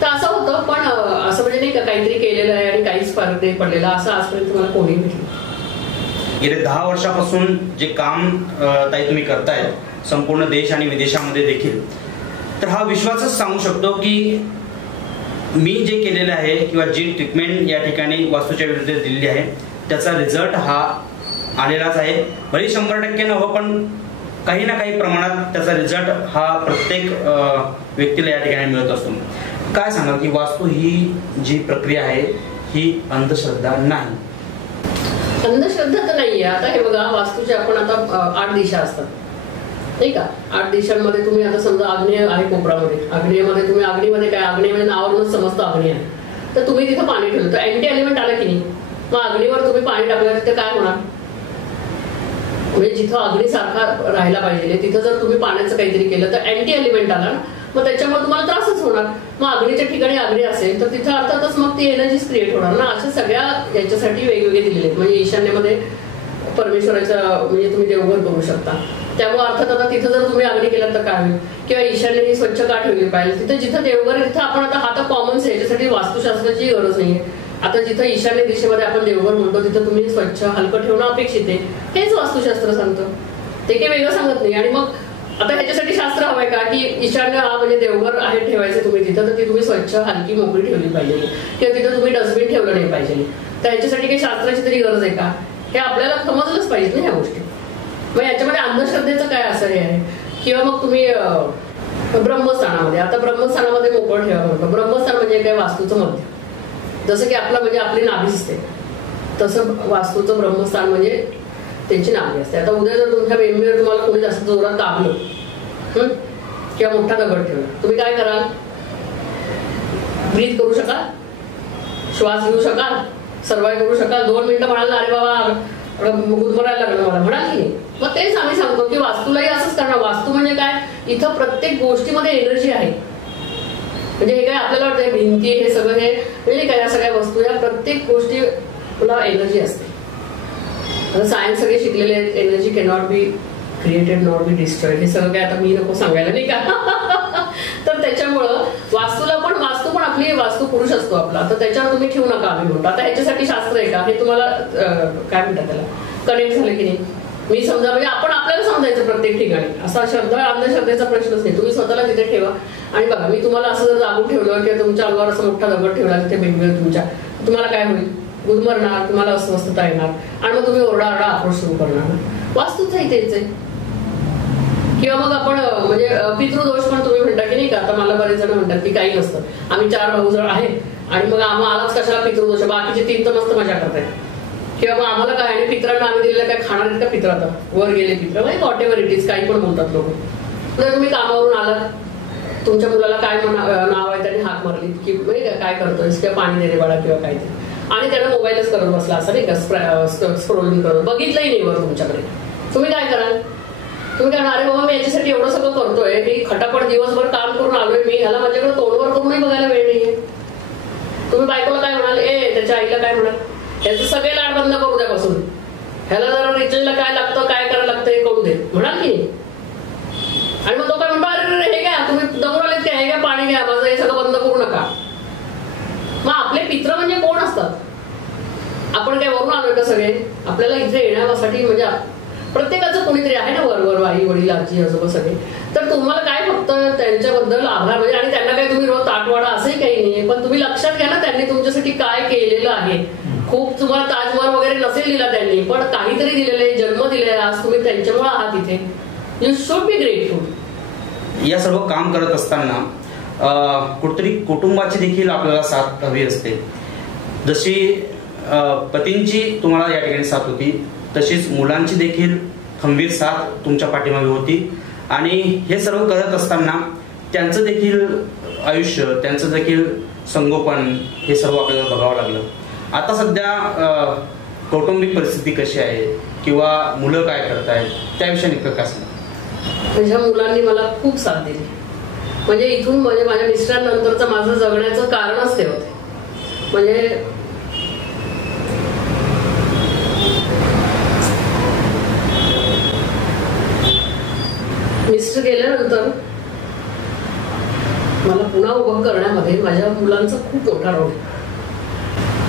तर असं होतं. पण असं म्हणजे नाही का काहीतरी केलेलं आहे आणि काहीच फरक नाही पडलेला असं आजपर्यंत मला कोणी भेटलं. गेले 10 वर्षापासून जे काम ताई तुम्ही करताय संपूर्ण देश आणि विदेशामध्ये देखील, तर हा विश्वासच सांगू शकतो की मी जे केलेलं आहे किंवा जी ट्रीटमेंट या ठिकाणी वास्तूच्या विरुद्ध दिलेली आहे त्याचा रिझल्ट हा आलेलाच आहे. भले 100% न हो, पण काही ना काही प्रमाणात त्याचा रिझल्ट हा प्रत्येक व्यक्तीला या ठिकाणी मिळत असतो. काय सांगाल की वास्तू ही जी प्रक्रिया आहे ही अंधश्रद्धा नाही? अंधश्रद्धा तर नाहीये. आता हे बघा, वास्तूचे आपण आता 8 दिशा असतात नाही का. 8 दिशांमध्ये तुम्ही आता समजा आग्नेय आहे कोपरामध्ये, आग्नेयमध्ये तुम्ही अग्नीमध्ये काय, अग्नीमध्ये नावावरूनच समजतं अग्नी आहे, तर तुम्ही तिथं पाणी ठेवलं तर अँटी एलिमेंट आलं की नाही. मग अग्नीवर तुम्ही पाणी टाकलं तिथे काय होणार, म्हणजे जिथं अग्नीसारखा राहायला पाहिजे तिथं जर तुम्ही पाण्याचं काहीतरी केलं तर अँटी एलिमेंट आला ना, मग त्याच्यामुळे तुम्हाला त्रासच होणार. मग अग्नीच्या ठिकाणी अग्नी असेल तर तिथं अर्थातच मग ती एनर्जीच क्रिएट होणार ना. अशा सगळ्या याच्यासाठी वेगवेगळे दिलेले आहेत. म्हणजे ईशान्येमध्ये परमेश्वराच्या म्हणजे तुम्ही देवघर करू शकता, त्यामुळे अर्थात आता तिथं जर तुम्ही अग्नी केलं तर काय होईल. किंवा ईशान्य ही स्वच्छ का ठेवली पाहिजे, तिथं जिथं देवघर तिथं आपण आता हा तर कॉमन्स आहे, याच्यासाठी वास्तुशास्त्राची गरज नाहीये. आता जिथं ईशान्य दिशेमध्ये आपण देवघर म्हणतो तिथं तुम्ही स्वच्छ हलकं ठेवणं अपेक्षित आहे, हेच वास्तुशास्त्र सांगतं, ते काही वेगळं सांगत नाही. आणि मग आता ह्याच्यासाठी शास्त्र हवंय का की ईशान्य हा म्हणजे देवघर आहे ठेवायचं तुम्ही तिथं, तर ती तुम्ही स्वच्छ हलकी मोकळी ठेवली पाहिजे किंवा तिथं तुम्ही डस्टबिन ठेवलं नाही पाहिजे. तर ह्याच्यासाठी काही शास्त्राची तरी गरज आहे का, हे आपल्याला समजलंच पाहिजे ना ह्या गोष्टी. मग याच्यामध्ये अंधश्रद्धेचं काय असर आहे. किंवा मग तुम्ही ब्रह्मस्थानामध्ये, आता ब्रह्मस्थानामध्ये मोकळं ठेवा म्हणतो. ब्रह्मस्थान म्हणजे काय, वास्तूचं मध्य. जसं की आपलं म्हणजे आपली नाभी असते तसं वास्तूचं ब्रह्मस्थान म्हणजे त्यांची नाभी असते. आता उद्या जर तुमच्या बेंबीवर तुम्हाला कोणी जास्त जोरात दाबलं किंवा मोठा दगड ठेवला, तुम्ही काय कराल, ब्रीथ करू शकाल, श्वास घेऊ शकाल, सर्वाइव्ह करू शकाल, 2 मिनिटं म्हणाल अरे बाबा गुदमरायला लागलं मला, म्हणाल की नाही. मग तेच आम्ही सांगतो की वास्तूलाही असंच करणार. वास्तू म्हणजे काय, इथं प्रत्येक गोष्टीमध्ये एनर्जी आहे. म्हणजे हे काय आपल्याला वाटतं भिंती हे सगळं हे म्हणजे काय, या सगळ्या वस्तू या प्रत्येक गोष्टी तुला एनर्जी असते. आता सायन्स सगळे शिकलेले आहेत, energy cannot be created not be destroyed, हे सगळं काय आता मी नको सांगायला नाही का. तर त्याच्यामुळं वास्तू पण आपली वास्तू पुरुष असतो आपला, तर त्याच्यावर तुम्ही ठेवू नका आम्ही म्हणतो. आता ह्याच्यासाठी शास्त्र आहे का, हे तुम्हाला काय म्हणतात त्याला कनेक्ट झालं की नाही. मी समजा म्हणजे आपण आपल्याला समजायचं प्रत्येक ठिकाणी, असा श्रद्धा अंधश्रद्धेचा प्रश्नच नाही. तुम्ही स्वतःला तिथे ठेवा आणि बघा, मी तुम्हाला असं जर जागून ठेवलं किंवा तुमच्या अंगावर असं मोठा दगड ठेवला तिथे बेंबीवर तुमच्या, तुम्हाला काय होईल, गुदमरणार, तुम्हाला अस्वस्थता येणार आणि मग तुम्ही ओरडाओरडा आक्रोश सुरू करणार. वास्तूच तेच आहे. किंवा मग आपण म्हणजे पितृदोष पण तुम्ही म्हणता की नाही का. आता मला बरेच जण म्हणतात की काही नसतं, आम्ही 4 भाऊ जण आहे आणि मग आम्हालाच कशाला पितृदोष, बाकीचे 3 तर मस्त मजा करतायत. किंवा मग आम्हाला काय, आणि पित्रांना आम्ही दिलेलं काय खाणार आहेत का पित्र, आता वर गेले पित्र, म्हणजे वॉट एव्हर इट इज, काही पण बोलतात लोक. जर तुम्ही कामावरून आलात, तुमच्या मुलाला काय नाव आहे त्याने हाक मारली की म्हणजे काय करतोय किंवा पाणी दे बाळा किंवा काहीतरी, आणि त्याला मोबाईलच करत बसला असं नाही का, स्क्रोलिंग करत, बघितलंही नाही वर तुमच्याकडे, तुम्ही काय कराल, तुम्ही काय अरे बाबा मी याच्यासाठी एवढं सगळं करतोय, मी खटापट दिवसभर काम करून आलोय, मी ह्याला माझ्याकडे तोंडवर करूनही बघायला वेळ नाहीये. तुम्ही बायकोला काय म्हणाल, त्याच्या आईला काय म्हणाल, ह्याचं सगळे लाड बंद करू द्या बसून, ह्याला जरा रिचार्जला काय लागतं काय करायला लागतं हे करू दे म्हणाल की. आणि मग तो काय म्हणतो, अरे हे घ्या तुम्ही दमून आलेत काय, हे घ्या पाणी घ्या, माझं हे सगळं बंद करू नका. मग आपले पित्र म्हणजे कोण असतात? आपण काय वरून आलोय का सगळे? आपल्याला इथे येण्यासाठी म्हणजे प्रत्येकाचं कोणीतरी आहे ना वरवर, आई वडील आजी आजोबा सगळे. तर तुम्हाला काय फक्त त्यांच्याबद्दल आभार म्हणजे, आणि त्यांना काय तुम्ही रोज ताटवाडा असंही काही नाहीये, पण तुम्ही लक्षात घ्या ना त्यांनी तुमच्यासाठी काय केलेलं आहे. खूप तुम्हाला ताजमहल वगैरे नसेल दिला त्यांनी, पण काहीतरी दिलेलं आहे, जन्म दिलेला, आज तुम्ही त्यांच्यामुळे आहात इथे. You should be grateful. या सर्व काम करत असताना कुठतरी कुटुंबाची देखील आपल्याला साथ हवी असते. जशी पतींची तुम्हाला या ठिकाणी साथ होती, तशीच मुलांची देखील खंबीर साथ तुमच्या पाठीमागे होती. आणि हे सर्व करत असताना त्यांचं देखील आयुष्य, त्यांचं देखील संगोपन हे सर्व आपल्याला बघावं लागलं. आता सध्या कौटुंबिक परिस्थिती कशी आहे किंवा मुलं काय करतायत त्याविषयी नेमकं काय सांगा? माझ्या मुलांनी मला खूप साथ दिली. म्हणजे इथून म्हणजे माझ्या मिस्टरांनंतरचं माझं जगण्याचं कारणच ते होते. म्हणजे मिस्टर गेल्यानंतर मला पुन्हा उभं करण्यामध्ये माझ्या मुलांचा खूप मोठा रोल.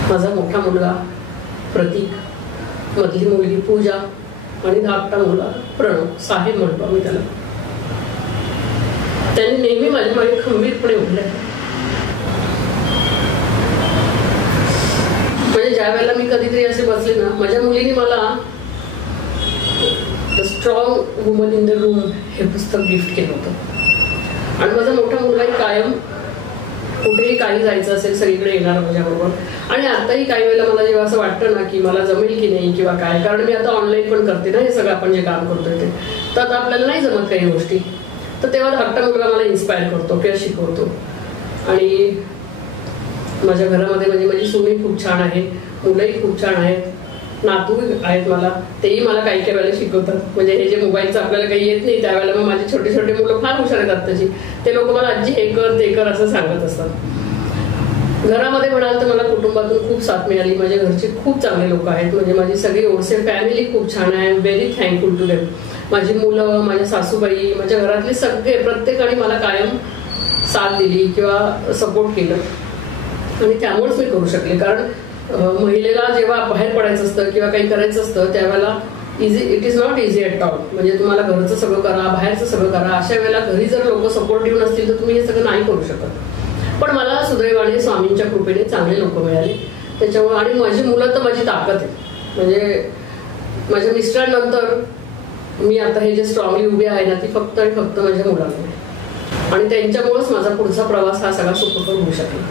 माझा मोठा मुलगा प्रतीक, मधली मुलगी पूजा आणि धाकटा मुलगा प्रणव, साहेब म्हणतो आम्ही त्याला. त्यांनी नेहमी माझ्या मागे खंबीरपणे उभे. म्हणजे ज्या वेळेला मी कधीतरी असे बसले ना, माझ्या मुलीने मला strong woman in the room हे पुस्तक गिफ्ट केलं होतं. आणि माझा मोठा मुलगाही कायम कुठेही काही जायचं असेल सगळीकडे येणार माझ्याबरोबर. आणि आताही काही वेळेला मला जेव्हा असं वाटतं ना की मला जमेल की नाही किंवा काय, कारण मी आता ऑनलाईन पण करते ना हे सगळं आपण जे काम करतोय ते, तर आता आपल्याला नाही जमत काही गोष्टी, तर तेव्हा धाकटा मुलगा मला इन्स्पायर करतो किंवा शिकवतो. आणि माझ्या घरामध्ये म्हणजे माझी सूनही खूप छान आहे, मुलंही खूप छान आहेत, नातू आहेत मला, तेही मला काही काही वेळेला शिकवतात. म्हणजे हे जे मोबाईलचं आपल्याला काही येत नाही त्यावेळेला मग माझे छोटे छोटे मुलं फार हुशार आहेत आत्ताची, ते लोक मला आजी हे कर ते कर असं सांगत असतात. घरामध्ये म्हणाल तर मला कुटुंबातून खूप साथ मिळाली. माझ्या घरचे खूप चांगले लोक आहेत. म्हणजे माझी सगळी ओरसे फॅमिली खूप छान आहे. I am very thankful to them. माझी मुलं, माझ्या सासूबाई, माझ्या घरातले सगळे प्रत्येकाने मला कायम साथ दिली किंवा सपोर्ट केलं. आणि त्यामुळेच मी करू शकले. कारण महिलेला जेव्हा बाहेर पडायचं असतं किंवा काही करायचं असतं त्यावेळेला it is not easy at all. म्हणजे तुम्हाला घरचं सगळं करा, बाहेरचं सगळं करा. अशा वेळेला घरी जर लोक सपोर्टिव्ह नसतील तर तुम्ही हे सगळं नाही करू शकत. पण मला सुदैवाने स्वामींच्या कृपेने चांगले लोक मिळाले त्याच्यामुळे. आणि माझी मुलं तर माझी ताकद आहे. म्हणजे माझ्या मिस्टरांनंतर मी आता हे जे स्ट्रॉंगली उभी आहे ना ती फक्त आणि फक्त माझ्या मुलांमुळे. आणि त्यांच्यामुळेच माझा पुढचा प्रवास हा सगळा सुखकर होऊ शकला.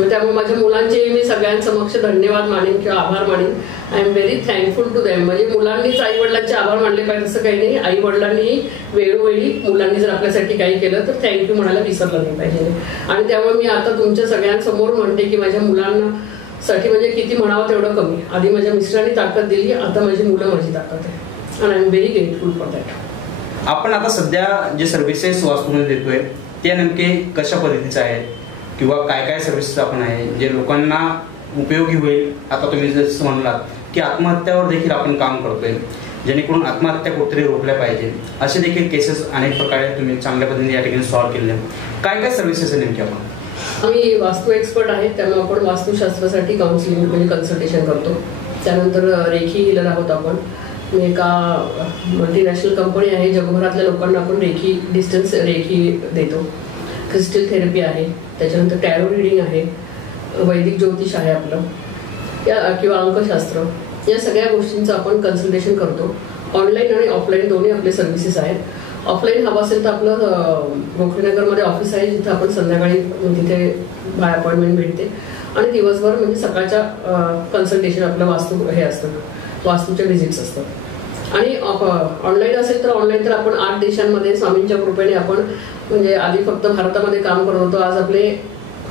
त्यामुळे माझ्या मुलांचे मी सगळ्यांसमक्ष धन्यवाद मानेन किंवा आभार मानेन. I am very thankful to them. म्हणजे मुलांनीच आई वडिलांचे आभार मानले पाहिजे असं काही नाही. आई वडिलांनी वेळोवेळी मुलांनी जर आपल्यासाठी काही केलं तर थँक्यू म्हणायला विसरलं नाही पाहिजे. आणि त्यामुळे मी आता तुमच्या सगळ्यांसमोर म्हणते की माझ्या मुलांना साठी म्हणजे किती म्हणावं तेवढं कमी. आधी माझ्या मिस्टरांनी ताकद दिली, आता माझी मुलं माझी ताकद आहे. आणि I am very grateful for that. आपण आता सध्या जे सर्व्हिसेस वास्तूमध्ये देतोय ते नेमके कशा पद्धतीचे आहेत किंवा काय काय सर्व्हिसेस आपण आहे जे लोकांना उपयोगी होईल? आता तुम्ही जसं म्हणलात की आत्महत्यावर देखील आपण काम करतोय, जेणेकरून आत्महत्या कुठेतरी रोखल्या पाहिजे. असे देखील केसेस अनेक प्रकारे तुम्ही चांगल्या पद्धतीने या ठिकाणी सॉल्व्ह केले. काय काय सर्व्हिसेस आहे नेमके? आपण आम्ही वास्तू एक्सपर्ट आहे त्यामुळे आपण वास्तुशास्त्रासाठी काउन्सिलिंग म्हणजे कन्सल्टेशन करतो. त्यानंतर रेखी हिलर आहोत आपण. एका मल्टीनॅशनल कंपनी आहे, जगभरातल्या लोकांना आपण डिस्टन्स रेखी देतो. क्रिस्टल थेरपी आहे, त्याच्यानंतर टॅरो रिडिंग आहे, वैदिक ज्योतिष आहे आपलं किंवा अंकशास्त्र. या सगळ्या गोष्टींचं आपण कन्सल्टेशन करतो. ऑनलाईन आणि ऑफलाईन दोन्ही आपले सर्व्हिसेस आहेत. ऑफलाईन हवं असेल तर आपलं गोखलेनगरमध्ये ऑफिस आहे जिथे आपण संध्याकाळी तिथे बाय अपॉइंटमेंट भेटते. आणि दिवसभर म्हणजे सकाळच्या कन्सल्टेशन आपलं वास्तू हे असतं, वास्तूच्या व्हिजिट्स असतात. आणि ऑनलाईन असेल तर ऑनलाईन तर आपण 8 देशांमध्ये स्वामींच्या कृपेने आपण म्हणजे आधी फक्त भारतामध्ये काम करत होतो. आज आपले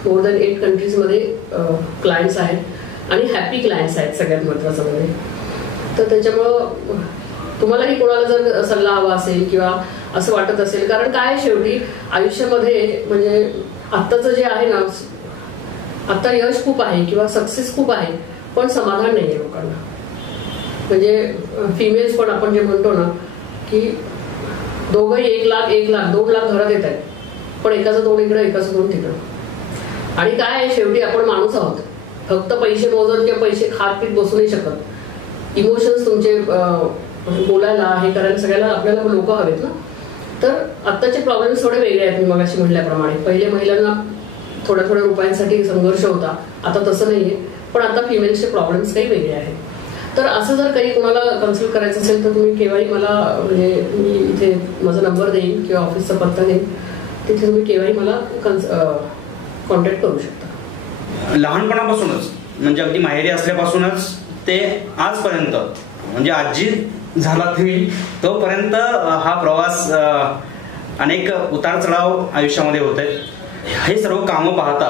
मोर दॅन 8 कंट्रीजमध्ये क्लायंट्स आहेत आणि हॅपी क्लायंट्स आहेत सगळ्यात महत्त्वाचं म्हणजे. तर त्याच्यामुळं तुम्हालाही कोणाला जर सल्ला हवा असेल किंवा असं वाटत असेल, कारण काय शेवटी आयुष्यामध्ये म्हणजे आत्ताचं जे आहे ना, आता यश खूप आहे किंवा सक्सेस खूप आहे पण समाधान नाही आहे लोकांना. म्हणजे फिमेल्स पण आपण जे म्हणतो ना की दोघंही 1 लाख 1 लाख 2 लाख घरात येत आहेत, पण एकाचं तोंड इकडं एकाचं तोंड तिकडं. आणि काय आहे, शेवटी आपण माणूस आहोत. फक्त पैसे मोजत किंवा पैसे खात पीत बसू नाही शकत. इमोशन्स तुमचे बोलायला हे करायला सगळ्याला आपल्याला लोक हवेत ना. तर आत्ताचे प्रॉब्लेम्स थोडे वेगळे आहेत. मी मगाशी म्हटल्याप्रमाणे पहिले महिलांना थोड्या थोड्या रुपयांसाठी संघर्ष होता, आता तसं नाहीये. पण आता फिमेल्सचे प्रॉब्लेम्स काही वेगळे आहेत. तर असं जर काही कोणाला कन्सल्ट करायचं असेल तर तुम्ही केव्हाही मला, म्हणजे मी इथे माझा नंबर देईन किंवा ऑफिसचा पत्ता देईन, तिथे तुम्ही केव्हाही मला कॉन्टॅक्ट करू शकता. लहानपणापासूनच म्हणजे अगदी माहेरी असल्यापासूनच ते आजपर्यंत, म्हणजे आजी झाला तुम्ही तोपर्यंत हा प्रवास, अनेक उतार चढाव आयुष्यामध्ये होत आहेत. हे सर्व कामं पाहता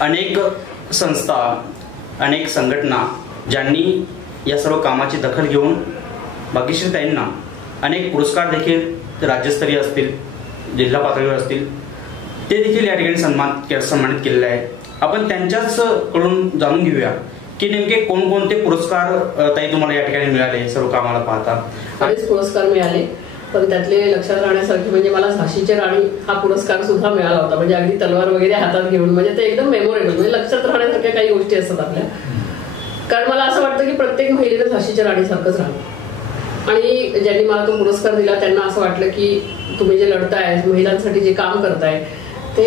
अनेक संस्था, अनेक संघटना ज्यांनी या सर्व कामाची दखल घेऊन भाग्यश्री ताईंना अनेक पुरस्कार देखील राज्यस्तरीय असतील, जिल्हा पातळीवर असतील, ते देखील या ठिकाणी सन्मानित केलेले आहे. आपण त्यांच्याच कडून जाणून घेऊया की नेमके कोणकोणते पुरस्कार ताई तुम्हाला या ठिकाणी मिळाले सर्व कामाला पाहता. बरेच पुरस्कार मिळाले, पण त्यातले लक्षात राहण्यासारखे म्हणजे मला झाशीची राणी हा पुरस्कार सुद्धा मिळाला होता. म्हणजे अगदी तलवार वगैरे हातात घेऊन, म्हणजे ते एकदम मेमोरेबल, म्हणजे लक्षात राहण्यासारख्या काही गोष्टी असतात आपल्या. कारण मला असं वाटतं की प्रत्येक महिलेनं झाशीच्या राणीसारखंच राहावं. आणि ज्यांनी मला तो पुरस्कार दिला त्यांना असं वाटलं की तुम्ही जे लढताय, महिलांसाठी जे काम करताय ते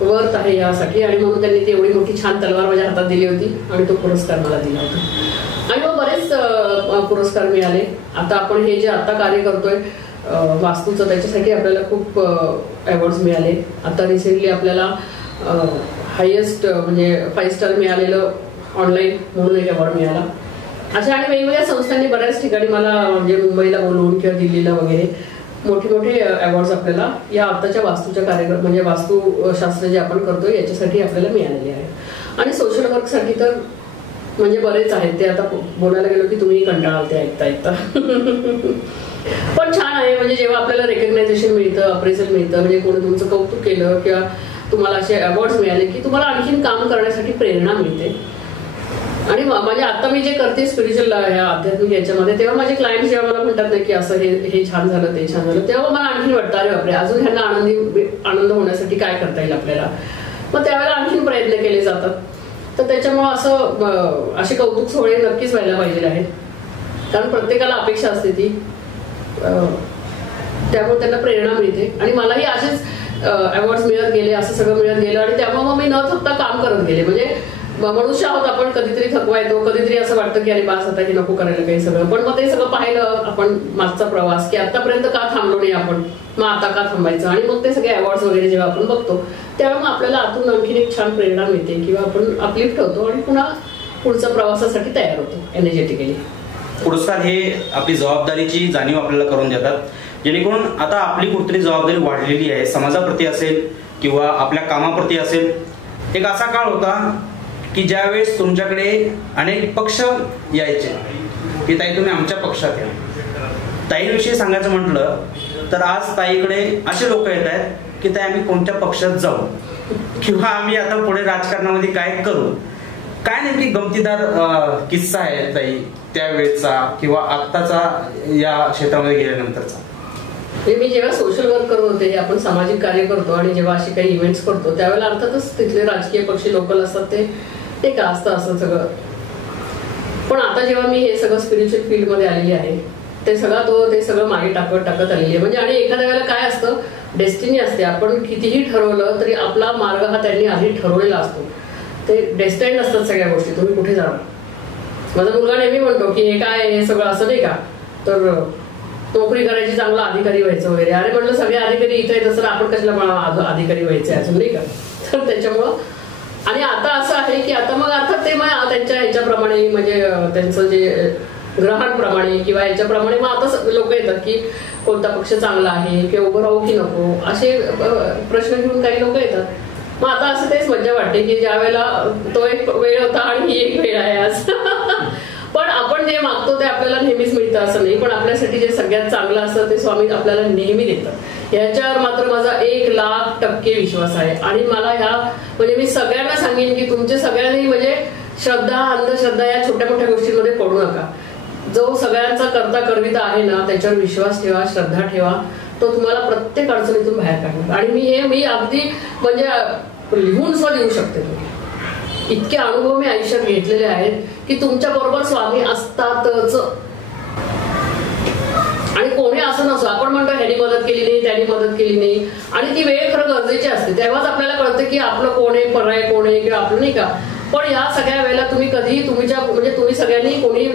वर्थ आहे यासाठी, आणि म्हणून त्यांनी ती एवढी मोठी छान तलवार माझ्या हातात दिली होती आणि तो पुरस्कार मला दिला होता. आणि मग बरेच पुरस्कार मिळाले. आता आपण हे जे आता कार्य करतोय वास्तूचं, त्याच्यासाठी आपल्याला खूप अवॉर्ड्स मिळाले. आता रिसेंटली आपल्याला हायेस्ट म्हणजे 5 स्टार मिळालेलं ऑनलाईन म्हणून एक अवॉर्ड मिळाला. अशा आणि वेगवेगळ्या संस्थांनी बऱ्याच ठिकाणी मला, म्हणजे मुंबईला बोलवून किंवा दिल्लीला वगैरे मोठे मोठे अवॉर्ड्स आपल्याला या आताच्या वास्तूच्या कार्यक्रम, म्हणजे वास्तुशास्त्र जे आपण करतोय याच्यासाठी आपल्याला मिळालेले आहे. आणि सोशल वर्कसाठी तर म्हणजे बरेच आहेत. ते आता बोलायला गेलो की तुम्ही कंटाळाल ते ऐकता ऐकता. पण छान आहे, म्हणजे जेव्हा आपल्याला रेकग्नायझेशन मिळतं, अप्रेझल मिळतं, म्हणजे कोणी तुमचं कौतुक केलं किंवा तुम्हाला असे अवॉर्ड्स मिळाले की तुम्हाला आणखीन काम करण्यासाठी प्रेरणा मिळते. आणि म्हणजे आता मी जे करते स्पिरिच्युअल ह्या आध्यात्मिक याच्यामध्ये, तेव्हा माझे क्लायंट जेव्हा मला म्हणतात ना की असं हे छान झालं, ते छान झालं, तेव्हा मला आणखी वाटतं अरे बापरे, अजून ह्यांना आनंद होण्यासाठी काय करता येईल आपल्याला. मग त्यावेळेला आणखीन प्रयत्न केले जातात. तर त्याच्यामुळं असं असे कौतुक सोहळे नक्कीच व्हायला पाहिजे आहेत. कारण प्रत्येकाला अपेक्षा असते ती, त्यामुळे त्यांना प्रेरणा मिळते. आणि मलाही असेच अवॉर्ड्स मिळत गेले, असं सगळं मिळत गेलं. आणि त्यामुळे मग मी न थकता काम करत गेले. म्हणजे मनुष्य आहोत आपण, कधीतरी थकवा येतो, कधीतरी असं वाटतं की अरे बास आता हे नको करायला काही सगळं. पण मग ते सगळं पाहिलं आपण मागचा प्रवास की आतापर्यंत का थांबलो नाही आपण, मग आता का थांबायचं. आणि मग ते सगळे अवॉर्ड्स वगैरे जेव्हा आपण बघतो त्यावेळी मग आपल्याला आतून आणखीन एक छान प्रेरणा मिळते किंवा आपण अपलिफ्ट होतो आणि पुन्हा पुढच्या प्रवासासाठी तयार होतो एनर्जेटिकली. पुरस्कार हे आपली जबाबदारीची जाणीव आपल्याला करून देतात, जेणेकरून आता आपली कुठतरी जबाबदारी वाढलेली आहे, समाजाप्रती असेल किंवा आपल्या कामाप्रती असेल. एक असा काळ होता की ज्यावेळेस तुमच्याकडे अनेक पक्ष यायचे की ताई तुम्ही आमच्या पक्षात या. ताईविषयी सांगायचं म्हटलं तर आज ताईकडे असे लोक येत आहेत की ताई आम्ही कोणत्या पक्षात जाऊ किंवा आम्ही आता पुढे राजकारणामध्ये काय करू. काय नेमकी गमतीदार किस्सा आहे ताई त्यावेळेचा किंवा आत्ताचा या क्षेत्रामध्ये गेल्यानंतरचा? मी जेव्हा सोशल वर्क करत होते, आपण सामाजिक कार्य करतो आणि जेव्हा असे काही इव्हेंट्स करतो त्यावेळेला अर्थातच तिथले राजकीय पक्ष लोकल असतात ते का असतं असं सगळं. पण आता जेव्हा मी हे सगळं स्पिरिच्युअल फील्ड मध्ये आलेली आहे ते सगळं मागे टाकत आलेली आहे. म्हणजे आणि एखाद्या वेळेला काय असतं, डेस्टिनी असते. आपण कितीही ठरवलं तरी आपला मार्ग हा त्यांनी आधी ठरवलेला असतो. ते डेस्टाईन असतात सगळ्या गोष्टी, तुम्ही कुठे जाणार. माझा मुलगा नेहमी म्हणतो की हे काय, हे सगळं असं नाही का, तर नोकरी करायची, चांगला अधिकारी व्हायचं वगैरे. अरे म्हटलं सगळे अधिकारी इथे येत असताना आपण कशाला अधिकारी व्हायचे अजून, नाही का. तर त्याच्यामुळं आणि आता असं आहे की आता मग अर्थात ते मग त्यांच्या ह्याच्याप्रमाणे, म्हणजे त्यांचं जे ग्रहांप्रमाणे किंवा ह्याच्याप्रमाणे मग आता लोक येतात की कोणता पक्ष चांगला आहे किंवा उभं राहू की नको, असे प्रश्न घेऊन काही लोक येतात. मग आता असं तेच मज्जा वाटते की ज्या वेळेला तो एक वेळ होता आणि ही एक वेळ आहे आज. पण आपण जे मागतो ते आपल्याला नेहमीच मिळतं असं नाही, पण आपल्यासाठी जे सगळ्यात चांगलं असतं ते स्वामी आपल्याला नेहमी देतात. याच्यावर मात्र माझा 1,00,000% विश्वास आहे. आणि मला म्हणजे मी सगळ्यांना सांगेन की तुमचे सगळ्यांनी म्हणजे श्रद्धा, अंधश्रद्धा या छोट्या मोठ्या गोष्टींमध्ये पडू नका. जो सगळ्यांचा करता करविता आहे ना त्याच्यावर विश्वास ठेवा, श्रद्धा ठेवा तो तुम्हाला प्रत्येक अडचणीतून बाहेर काढणार. आणि मी अगदी म्हणजे लिहून सुद्धा लिहू शकते. इतके अनुभव मी आयुष्यात घेतलेले आहेत की तुमच्या बरोबर स्वामी असतातच. आणि कोणी असं नसो, आपण म्हणतो ह्यानी मदत केली नाही, त्याने मदत केली नाही, आणि ती वेळ खरं गरजेची असते. तेव्हाच आपल्याला कळतं की आपलं कोण आहे, पर्याय कोण आहे किंवा आपलं नाही का. पण या सगळ्या वेळेला तुम्ही कधीही तुम्ही सगळ्यांनी कोणी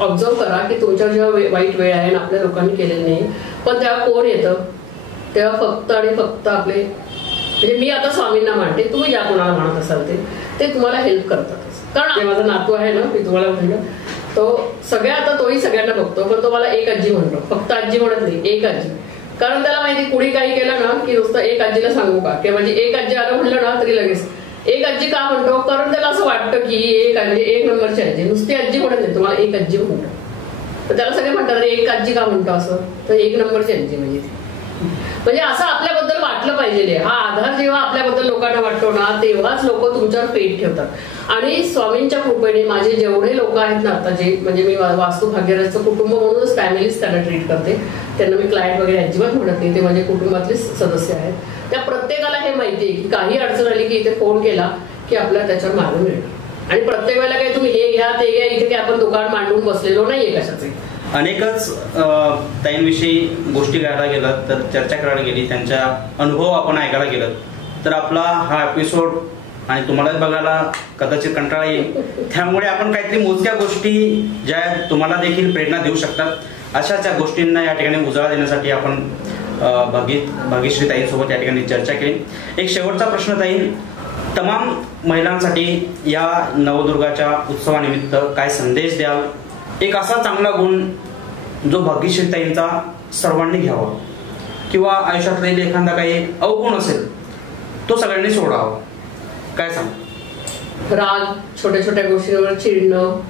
ऑब्झर्व करा की तुमच्यावर जेव्हा वाईट वेळ आहे आणि आपल्या लोकांनी केलेलं नाही, पण तेव्हा कोण येतं, तेव्हा फक्त आणि फक्त आपले म्हणजे मी आता स्वामींना मानते, तुम्ही ज्या कोणाला म्हणत असाल ते तुम्हाला हेल्प करतातच. कारण माझा नातू आहे ना, मी तुम्हाला म्हणलं तो सगळ्या आता तोही सगळ्यांना बघतो, पण तो मला एक आजी म्हणतो. फक्त आजी म्हणत नाही, एक आजी. कारण त्याला माहिती कुणी काही केलं ना की नुसतं एक आजीला सांगू का, किंवा म्हणजे एक आजी आलं म्हणलं ना तरी लगेच एक आजी का म्हणतो, कारण त्याला असं वाटतं की एक नंबरची आजी. नुसती आजी म्हणत नाही, तुम्हाला एक आजी म्हणतो. तर त्याला सगळे म्हणतात अरे एक आजी का म्हणतो असं, तर एक नंबरची आजी म्हणजे असं आपल्याबद्दल वाटलं पाहिजे. हा आधार जेव्हा आपल्याबद्दल लोकांना वाटतो ना, तेव्हाच लोक तुमच्यावर पेट ठेवतात. आणि स्वामींच्या कृपेने माझे जेवढे लोक आहेत ना आता, जे म्हणजे मी वास्तू भाग्यराजचं कुटुंब म्हणूनच फॅमिलीच त्यांना ट्रीट करते, त्यांना मी क्लायंट वगैरे अजिबात म्हणत नाही, ते माझे कुटुंबातले सदस्य आहेत. त्या प्रत्येकाला हे माहिती आहे की काही अडचण आली की इथे फोन केला की आपल्याला त्याच्यावर मार्ग मिळणार. आणि प्रत्येक वेळेला काही तुम्ही हे घ्या ते घ्या, इथे काही आपण दुकान मांडून बसलेलो नाहीये कशाचे. अनेकच ताईंविषयी गोष्टी करायला गेलं तर, चर्चा करायला गेली, त्यांच्या अनुभव आपण ऐकायला गेलं तर आपला हा एपिसोड आणि तुम्हाला बघायला कदाचित कंटाळा येईल. त्यामुळे आपण काहीतरी मोजक्या गोष्टी ज्या तुम्हाला देखील प्रेरणा देऊ शकतात अशाच या गोष्टींना या ठिकाणी उजाळा देण्यासाठी आपण भाग्यश्री ताईंसोबत या ठिकाणी चर्चा केली. एक शेवटचा प्रश्न ताई, तमाम महिलांसाठी या नवदुर्गाच्या उत्सवानिमित्त काय संदेश द्याल? एक असा चांगला गुण जो भाग्यश्री ताईंचा सर्वांनी घ्यावा, किंवा आयुष्यातला एखादा काही अवगुण असेल तो सगळ्यांनी सोडावा, काय सांग? राग, छोट्या छोट्या गोष्टींवर चिडणं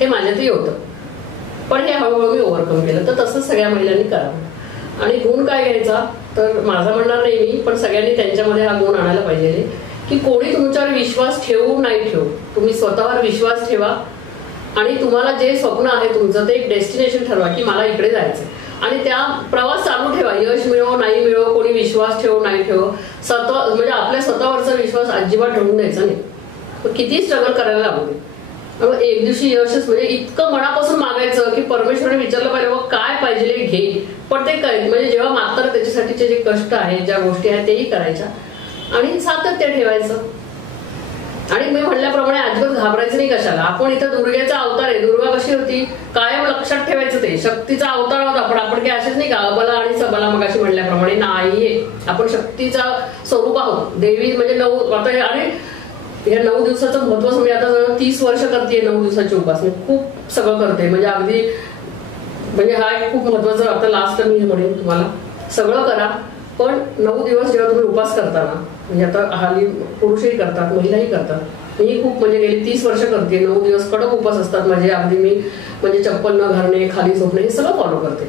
हे माझ्यातही होतं, पण हे हळूहळू मी ओव्हरकम केलं. तर तसंच सगळ्या महिलांनी करावं. आणि गुण काय घ्यायचा तर माझा म्हणणार नाही मी, पण सगळ्यांनी त्यांच्यामध्ये हा गुण आणायला पाहिजे की कोणी तुमच्यावर विश्वास ठेवू नाही ठेवू, तुम्ही स्वतःवर विश्वास ठेवा. आणि तुम्हाला जे स्वप्न आहे तुमचं ते एक डेस्टिनेशन ठरवा की मला इकडे जायचं, आणि त्या प्रवास चालू ठेवा. यश मिळो नाही मिळो, कोणी विश्वास ठेवो नाही ठेवो, स्वतः म्हणजे आपल्या स्वतःवरचा विश्वास अजिबात ठेवून द्यायचा नाही. किती स्ट्रगल करायला लागू दे, एक दिवशी यशच म्हणजे इतकं मनापासून मागायचं की परमेश्वराने विचारलं पाहिजे काय पाहिजे घे, पण ते म्हणजे जेव्हा मागतात त्याच्यासाठीचे जे कष्ट आहेत, ज्या गोष्टी आहेत तेही करायच्या आणि सातत्य ठेवायचं. आणि मी म्हणल्याप्रमाणे अजिबात घाबरायचं नाही कशाला. आपण इथं दुर्गेचा अवतार आहे. दुर्गा कशी होती कायम लक्षात ठेवायचं, ते शक्तीचा अवतार होता. पण आपण काही असेच नाही का अबला आणि सबला मगाशी म्हणल्याप्रमाणे नाहीये, आपण शक्तीचा स्वरूप आहोत. देवी म्हणजे आता आणि या 9 दिवसाचं महत्व मी आता 30 वर्ष करते 9 दिवसाची उपासना, खूप सगळं करते. म्हणजे अगदी म्हणजे हा एक खूप महत्वाचं आता लास्ट मी म्हणेन तुम्हाला, सगळं करा पण 9 दिवस जेव्हा तुम्ही उपास करता ना, म्हणजे आता हल्ली पुरुषही करतात महिलाही करतात, मी खूप म्हणजे गेली 30 वर्ष करते. 9 दिवस कडक उपास असतात माझे, अगदी मी म्हणजे चप्पल न घालणे, खाली झोपणे हे सगळं फॉलो करते.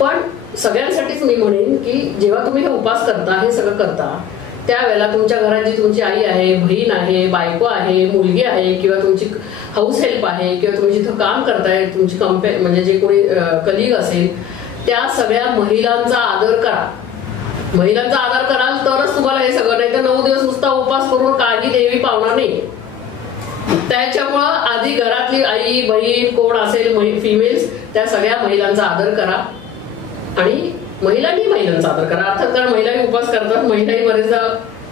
पण सगळ्यांसाठीच मी म्हणेन की जेव्हा तुम्ही हे उपास करता, हे सगळं करता, त्यावेळेला तुमच्या घरात जी तुमची आई आहे, बहीण आहे, बायको आहे, मुलगी आहे, किंवा तुमची हाऊस हेल्प आहे, किंवा तुम्ही जिथं काम करताय तुमची म्हणजे जे कोणी कलिग असेल, त्या सगळ्या महिलांचा आदर करा. महिलांचा आदर कराल तरच तुम्हाला हे सगळं, नाही तर 9 दिवस नुसता उपास करून काही देवी पावणार नाही. त्याच्यामुळं आधी घरातली आई बहीण कोण असेल फिमेल्स, त्या सगळ्या महिलांचा आदर करा. आणि महिलांनी महिलांचा आदर करा. अर्थात कारण महिलांनी उपास करतात, महिलाही बरेचदा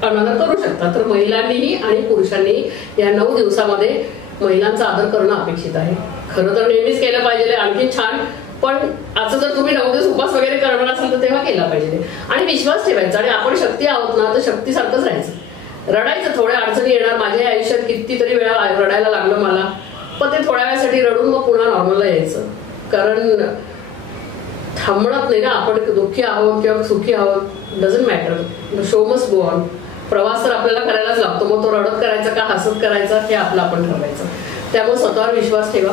अनादर करू शकतात, तर महिलांनीही आणि पुरुषांनी या 9 दिवसामध्ये महिलांचा आदर करणं अपेक्षित आहे. खरं तर नेहमीच केलं पाहिजे, आणखी छान. पण असं जर तुम्ही 9 दिवस उपास वगैरे करणार असाल तर तेव्हा केला पाहिजे. आणि विश्वास ठेवायचा. आणि आपण शक्ती आहोत ना, तर शक्तीसारखंच राहायचं. रडायचं, थोड्या अडचणी येणार. माझ्या आयुष्यात कितीतरी वेळा रडायला लागलं मला, पण ते थोड्या वेळासाठी रडून मग पुन्हा नॉर्मलला यायचं. कारण थांबणत नाही ना, आपण दुःखी आहोत किंवा सुखी आहोत, doesn't matter, show must go on. प्रवास तर आपल्याला करायलाच लागतो, मग तो रडत करायचा का हसत करायचा हे आपलं आपण ठरवायचं. त्यामुळे स्वतःवर विश्वास ठेवा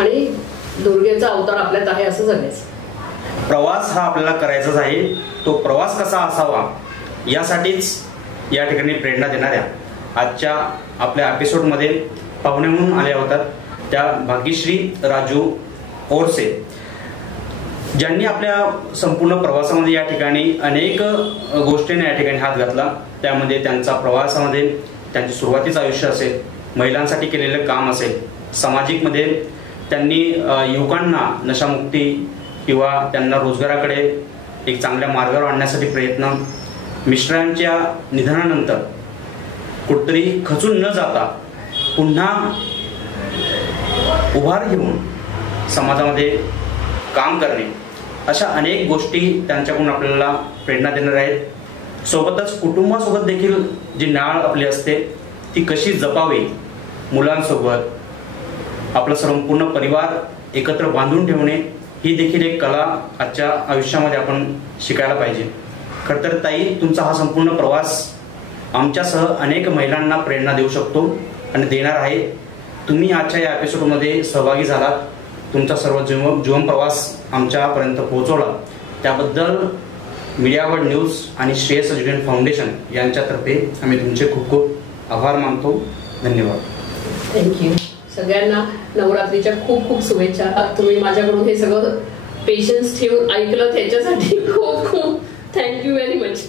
आणि दुर्गेचा अवतार आपल्यात आहे असं जगायचं. प्रवास हा आपल्याला करायचाच आहे. तो प्रवास कसा असावा यासाठीच या ठिकाणी प्रेरणा देणाऱ्या आजच्या आपल्या एपिसोडमध्ये पाहुणे म्हणून आल्या होतात त्या भाग्यश्री राजू ओरसे. ज्यांनी आपल्या संपूर्ण प्रवासामध्ये या ठिकाणी अनेक गोष्टींना या ठिकाणी हात घातला. त्यामध्ये त्यांचा प्रवासामध्ये त्यांचे सुरुवातीचं आयुष्य असेल, महिलांसाठी केलेलं काम असेल, सामाजिकमध्ये त्यांनी युवकांना नशामुक्ती किंवा त्यांना रोजगाराकडे एक चांगल्या मार्गावर आणण्यासाठी प्रयत्न, मिस्टरांच्या निधनानंतर कुठतरी खचून न जाता पुन्हा उभार घेऊन समाजामध्ये काम करणे, अशा अनेक गोष्टी त्यांच्याकडून आपल्याला प्रेरणा देणार आहेत. सोबतच कुटुंबासोबत देखील जी नाळ आपली असते ती कशी जपावी, मुलांसोबत आपला संपूर्ण परिवार एकत्र बांधून ठेवणे, ही देखील एक कला आजच्या आयुष्यामध्ये आपण शिकायला पाहिजे. खरं तर ताई, तुमचा हा संपूर्ण प्रवास आमच्यासह अनेक महिलांना प्रेरणा देऊ शकतो आणि देणार आहे. तुम्ही आजच्या या एपिसोडमध्ये सहभागी झालात, तुमचा सर्व जीवन प्रवास आमच्यापर्यंत पोहोचवला, त्याबद्दल मीडिया वर्ल्ड न्यूज आणि श्रेयस एज्युकेशन फाउंडेशन यांच्यातर्फे आम्ही तुमचे खूप खूप आभार मानतो. धन्यवाद. थँक्यू. सगळ्यांना नवरात्रीच्या खूप खूप शुभेच्छा. तुम्ही माझ्याकडून हे सगळं पेशन्स ठेवून ऐकलं त्याच्यासाठी खूप खूप थँक्यू व्हेरी मच.